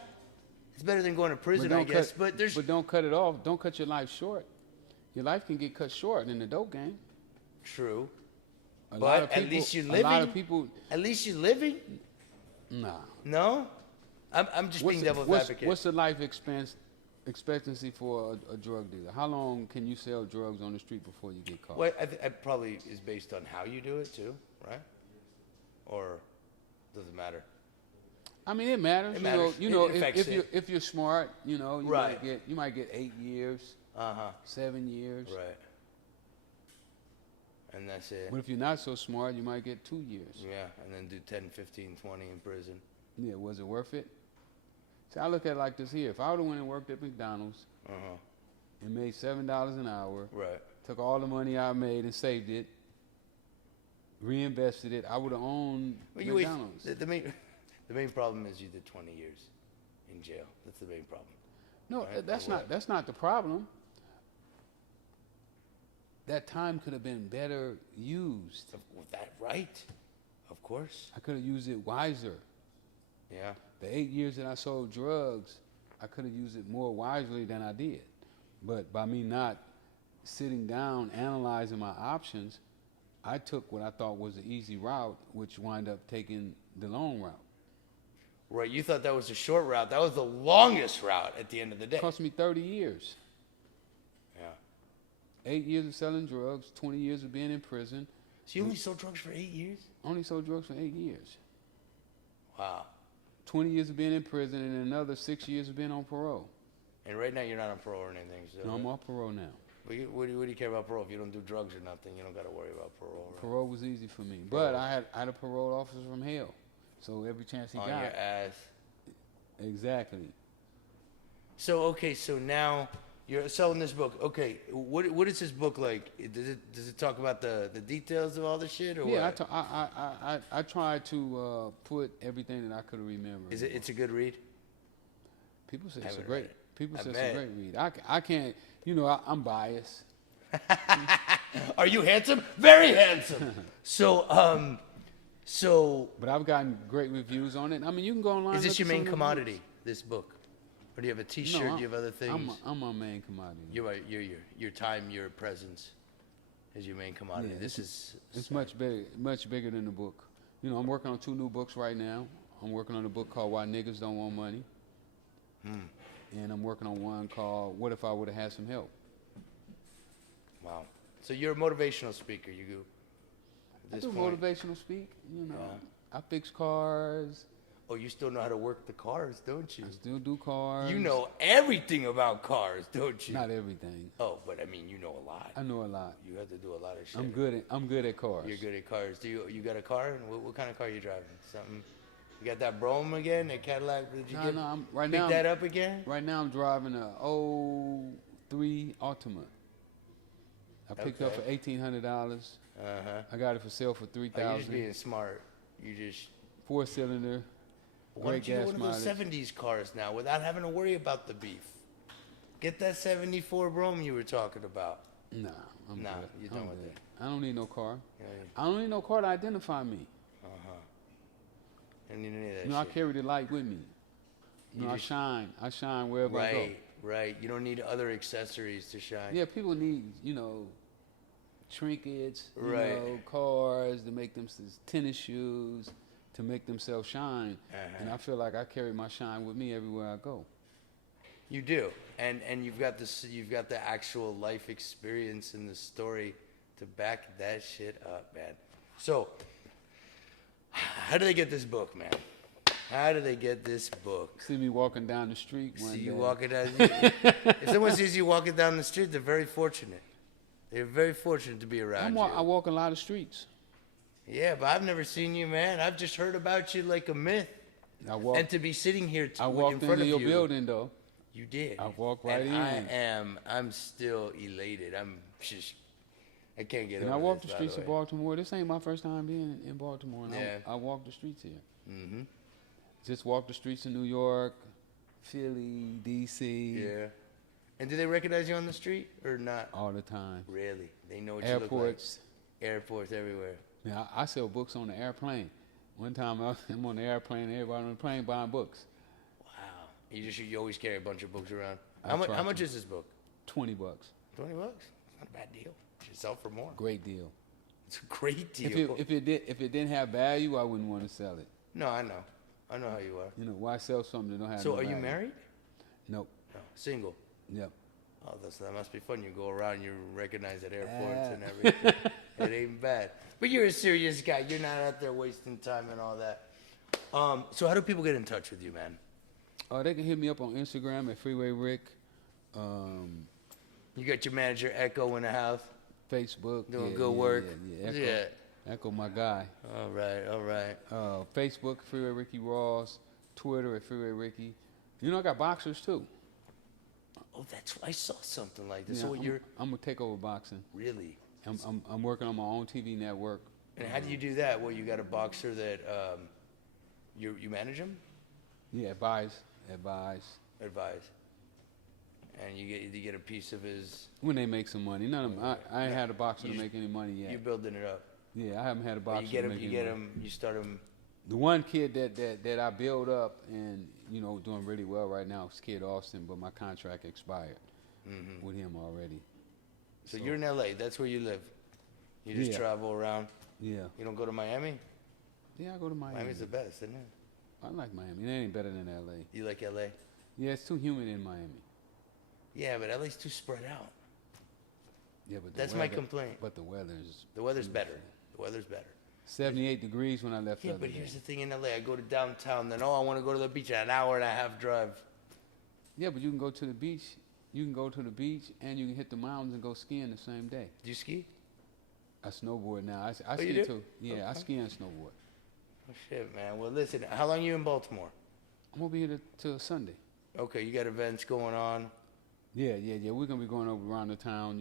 it's better than going to prison, I guess. But don't cut it off. Don't cut your life short. Your life can get cut short in the dope game. True. But at least you're living. A lot of people. At least you're living. Nah. No, I'm just being devil's advocate. What's the life expectancy for a drug dealer? How long can you sell drugs on the street before you get caught? Well, I probably is based on how you do it too, right? Or does it matter? I mean, it matters. It matters. It affects If you're smart, you Right. might get 8 years, 7 years. Right. And that's it. But if you're not so smart, you might get 2 years. Yeah, and then do 10, 15, 20 in prison. Yeah, was it worth it? See, I look at it like this here. If I would have went and worked at McDonald's and made $7 an hour, Right. took all the money I made and saved it, reinvested it, I would have owned McDonald's. The main problem is you did 20 years in jail. That's the main problem. No, Right, that's not the problem. That time could have been better used. That right? Of course. I could have used it wiser. Yeah. The 8 years that I sold drugs, I could have used it more wisely than I did. But by me not sitting down, analyzing my options, I took what I thought was the easy route, which wound up taking the long route. Right. You thought that was the short route. That was the longest route at the end of the day. It cost me 30 years. Yeah. 8 years of selling drugs, 20 years of being in prison. So you only sold drugs for 8 years? Only sold drugs for 8 years. Wow. 20 years of being in prison and another 6 years of being on parole. And right now you're not on parole or anything. So No, I'm off parole now. What do you care about parole? If you don't do drugs or nothing, you don't got to worry about parole. Right? Parole was easy for me. But I had a parole officer from hell. So every chance he On got. your ass. Exactly. So, okay, so now You're selling this book. Okay, what is this book like? Does it talk about the details of all this shit or Yeah, what? I tried to put everything that I could remember. It's a good read? People say it's a haven't great. read it. People I say bet. it's a great read. I can't. I'm biased. Are you handsome? Very handsome. So But I've gotten great reviews on it. I mean, you can go online. is this look your at some main of the commodity? This book, or do you have a T-shirt? No, Do you have other things? I'm my main commodity. Your time, your presence is your main commodity. Yeah, This is It's much bigger than the book. I'm working on 2 new books right now. I'm working on a book called Why Niggas Don't Want Money. And I'm working on one called What If I Would Have Had Some Help. wow. So you're a motivational speaker. You go. I At do this point, motivational speak. Yeah. I fix cars. oh, you still know how to work the cars, don't you? I still do cars. You know everything about cars, don't you? Not everything. Oh, but I mean, you know a lot. I know a lot. You have to do a lot of shit. I'm good at cars. You're good at cars. You got a car? And what kind of car you driving? Something? You got that Brougham again? That Cadillac? Did you pick that up again? Right now I'm driving a '03 Altima. I picked up for $1,800. I got it for sale for $3,000. You're just being smart. You just 4-cylinder. why don't you gas get one of those mileage. '70s cars now without having to worry about the beef? Get that '74 Brougham you were talking about. Nah, I'm Nah, good. you're done I'm with good. it. I don't need no car. Yeah, I don't need no car to identify me. I don't need any of that I shit. carry the light with me. You I just- shine. I shine wherever I go. Right. You don't need other accessories to shine. Yeah, people need, trinkets, Right. cars to make them tennis shoes to make themselves shine. And I feel like I carry my shine with me everywhere I go. You do, and you've got the actual life experience and the story to back that shit up, man. So, how do they get this book, man? How do they get this book? See me walking down the street one See day. you walking down. If someone sees you walking down the street, they're very fortunate. They're very fortunate to be around I you. walk a lot of streets. Yeah, but I've never seen you, man. I've just heard about you like a myth. I walk. And to be sitting here I in walked front into of your you, building though. you did. I walked right and in. I'm still elated. I can't get And over I walk this, the by streets the of way. Baltimore. This ain't my first time being in Baltimore. And Yeah. I walk the streets here. Mm-hmm. Just walk the streets of New York, Philly, D.C. Yeah. And do they recognize you on the street or not? all the time. Really? They know what Airports. you look like? Airports everywhere. Yeah, I sell books on the airplane. One time I'm on the airplane, everybody on the plane buying books. Wow. You always carry a bunch of books around. I How try much to. is this book? $20. $20? Not a bad deal. You should sell for more. Great deal. It's a great deal. If it didn't have value, I wouldn't want to sell it. No, I know. I know how you are. Why sell something that don't have So no are you value? married? Nope. No. Single? Yep. Oh, that must be fun. You go around, you recognize at airports and everything. It ain't bad. But you're a serious guy. You're not out there wasting time and all that. So how do people get in touch with you, man? They can hit me up on Instagram at Freeway Rick. You got your manager Echo in the house Facebook. doing yeah, good yeah, work. Yeah, Echo, Echo, my guy. All right. Facebook, Freeway Ricky Ross. Twitter at Freeway Ricky. I got boxers too. Oh, I saw something like this. Yeah, So I'm gonna take over boxing. really? I'm working on my own TV network. And how do you do that? Well, you got a boxer that you manage him, Yeah, advise. advise, and you get a piece of his. When they make some money. None of them. I ain't had a boxer to You- make any money yet. You're building it up. Yeah, I haven't had a boxer You get to him. make You any get money. him. You start him. The one kid that I build up and doing really well right now is Kid Austin, but my contract expired with him already. So you're in LA. That's where you live. You just Yeah. travel around. Yeah. You don't go to Miami. Yeah, I go to Miami. Miami's the best, isn't it? I like Miami. It ain't better than LA. You like LA? Yeah, it's too humid in Miami. Yeah, but LA's too spread out. Yeah, but That's my complaint. But the weather's The weather's better. The weather's better. 78 degrees when I left the Yeah, other but day. here's the thing in LA. I go to downtown, then I want to go to the beach. An hour and a half drive. Yeah, but you can go to the beach. You can go to the beach and you can hit the mountains and go skiing the same day. Do you ski? I snowboard now. I Oh, you ski do? too. Yeah, I Okay. ski and snowboard. Oh shit, man. Well, listen. How long you in Baltimore? I'm gonna be here till Sunday. Okay, you got events going on. Yeah. We're gonna be going over around the town,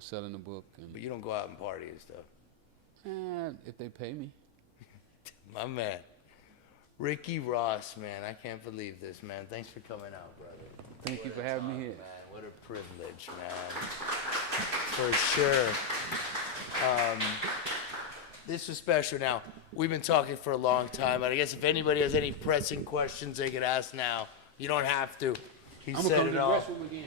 selling the book, But you don't go out and party and stuff. if they pay me. My man. Ricky Ross, man. I can't believe this, man. Thanks for coming out, brother. Thank you for having me here. Man, what a privilege, man. For sure. This was special. Now, we've been talking for a long time, but I guess if anybody has any pressing questions, they could ask now. You don't have to. He I'm gonna said come it to the all. restroom again.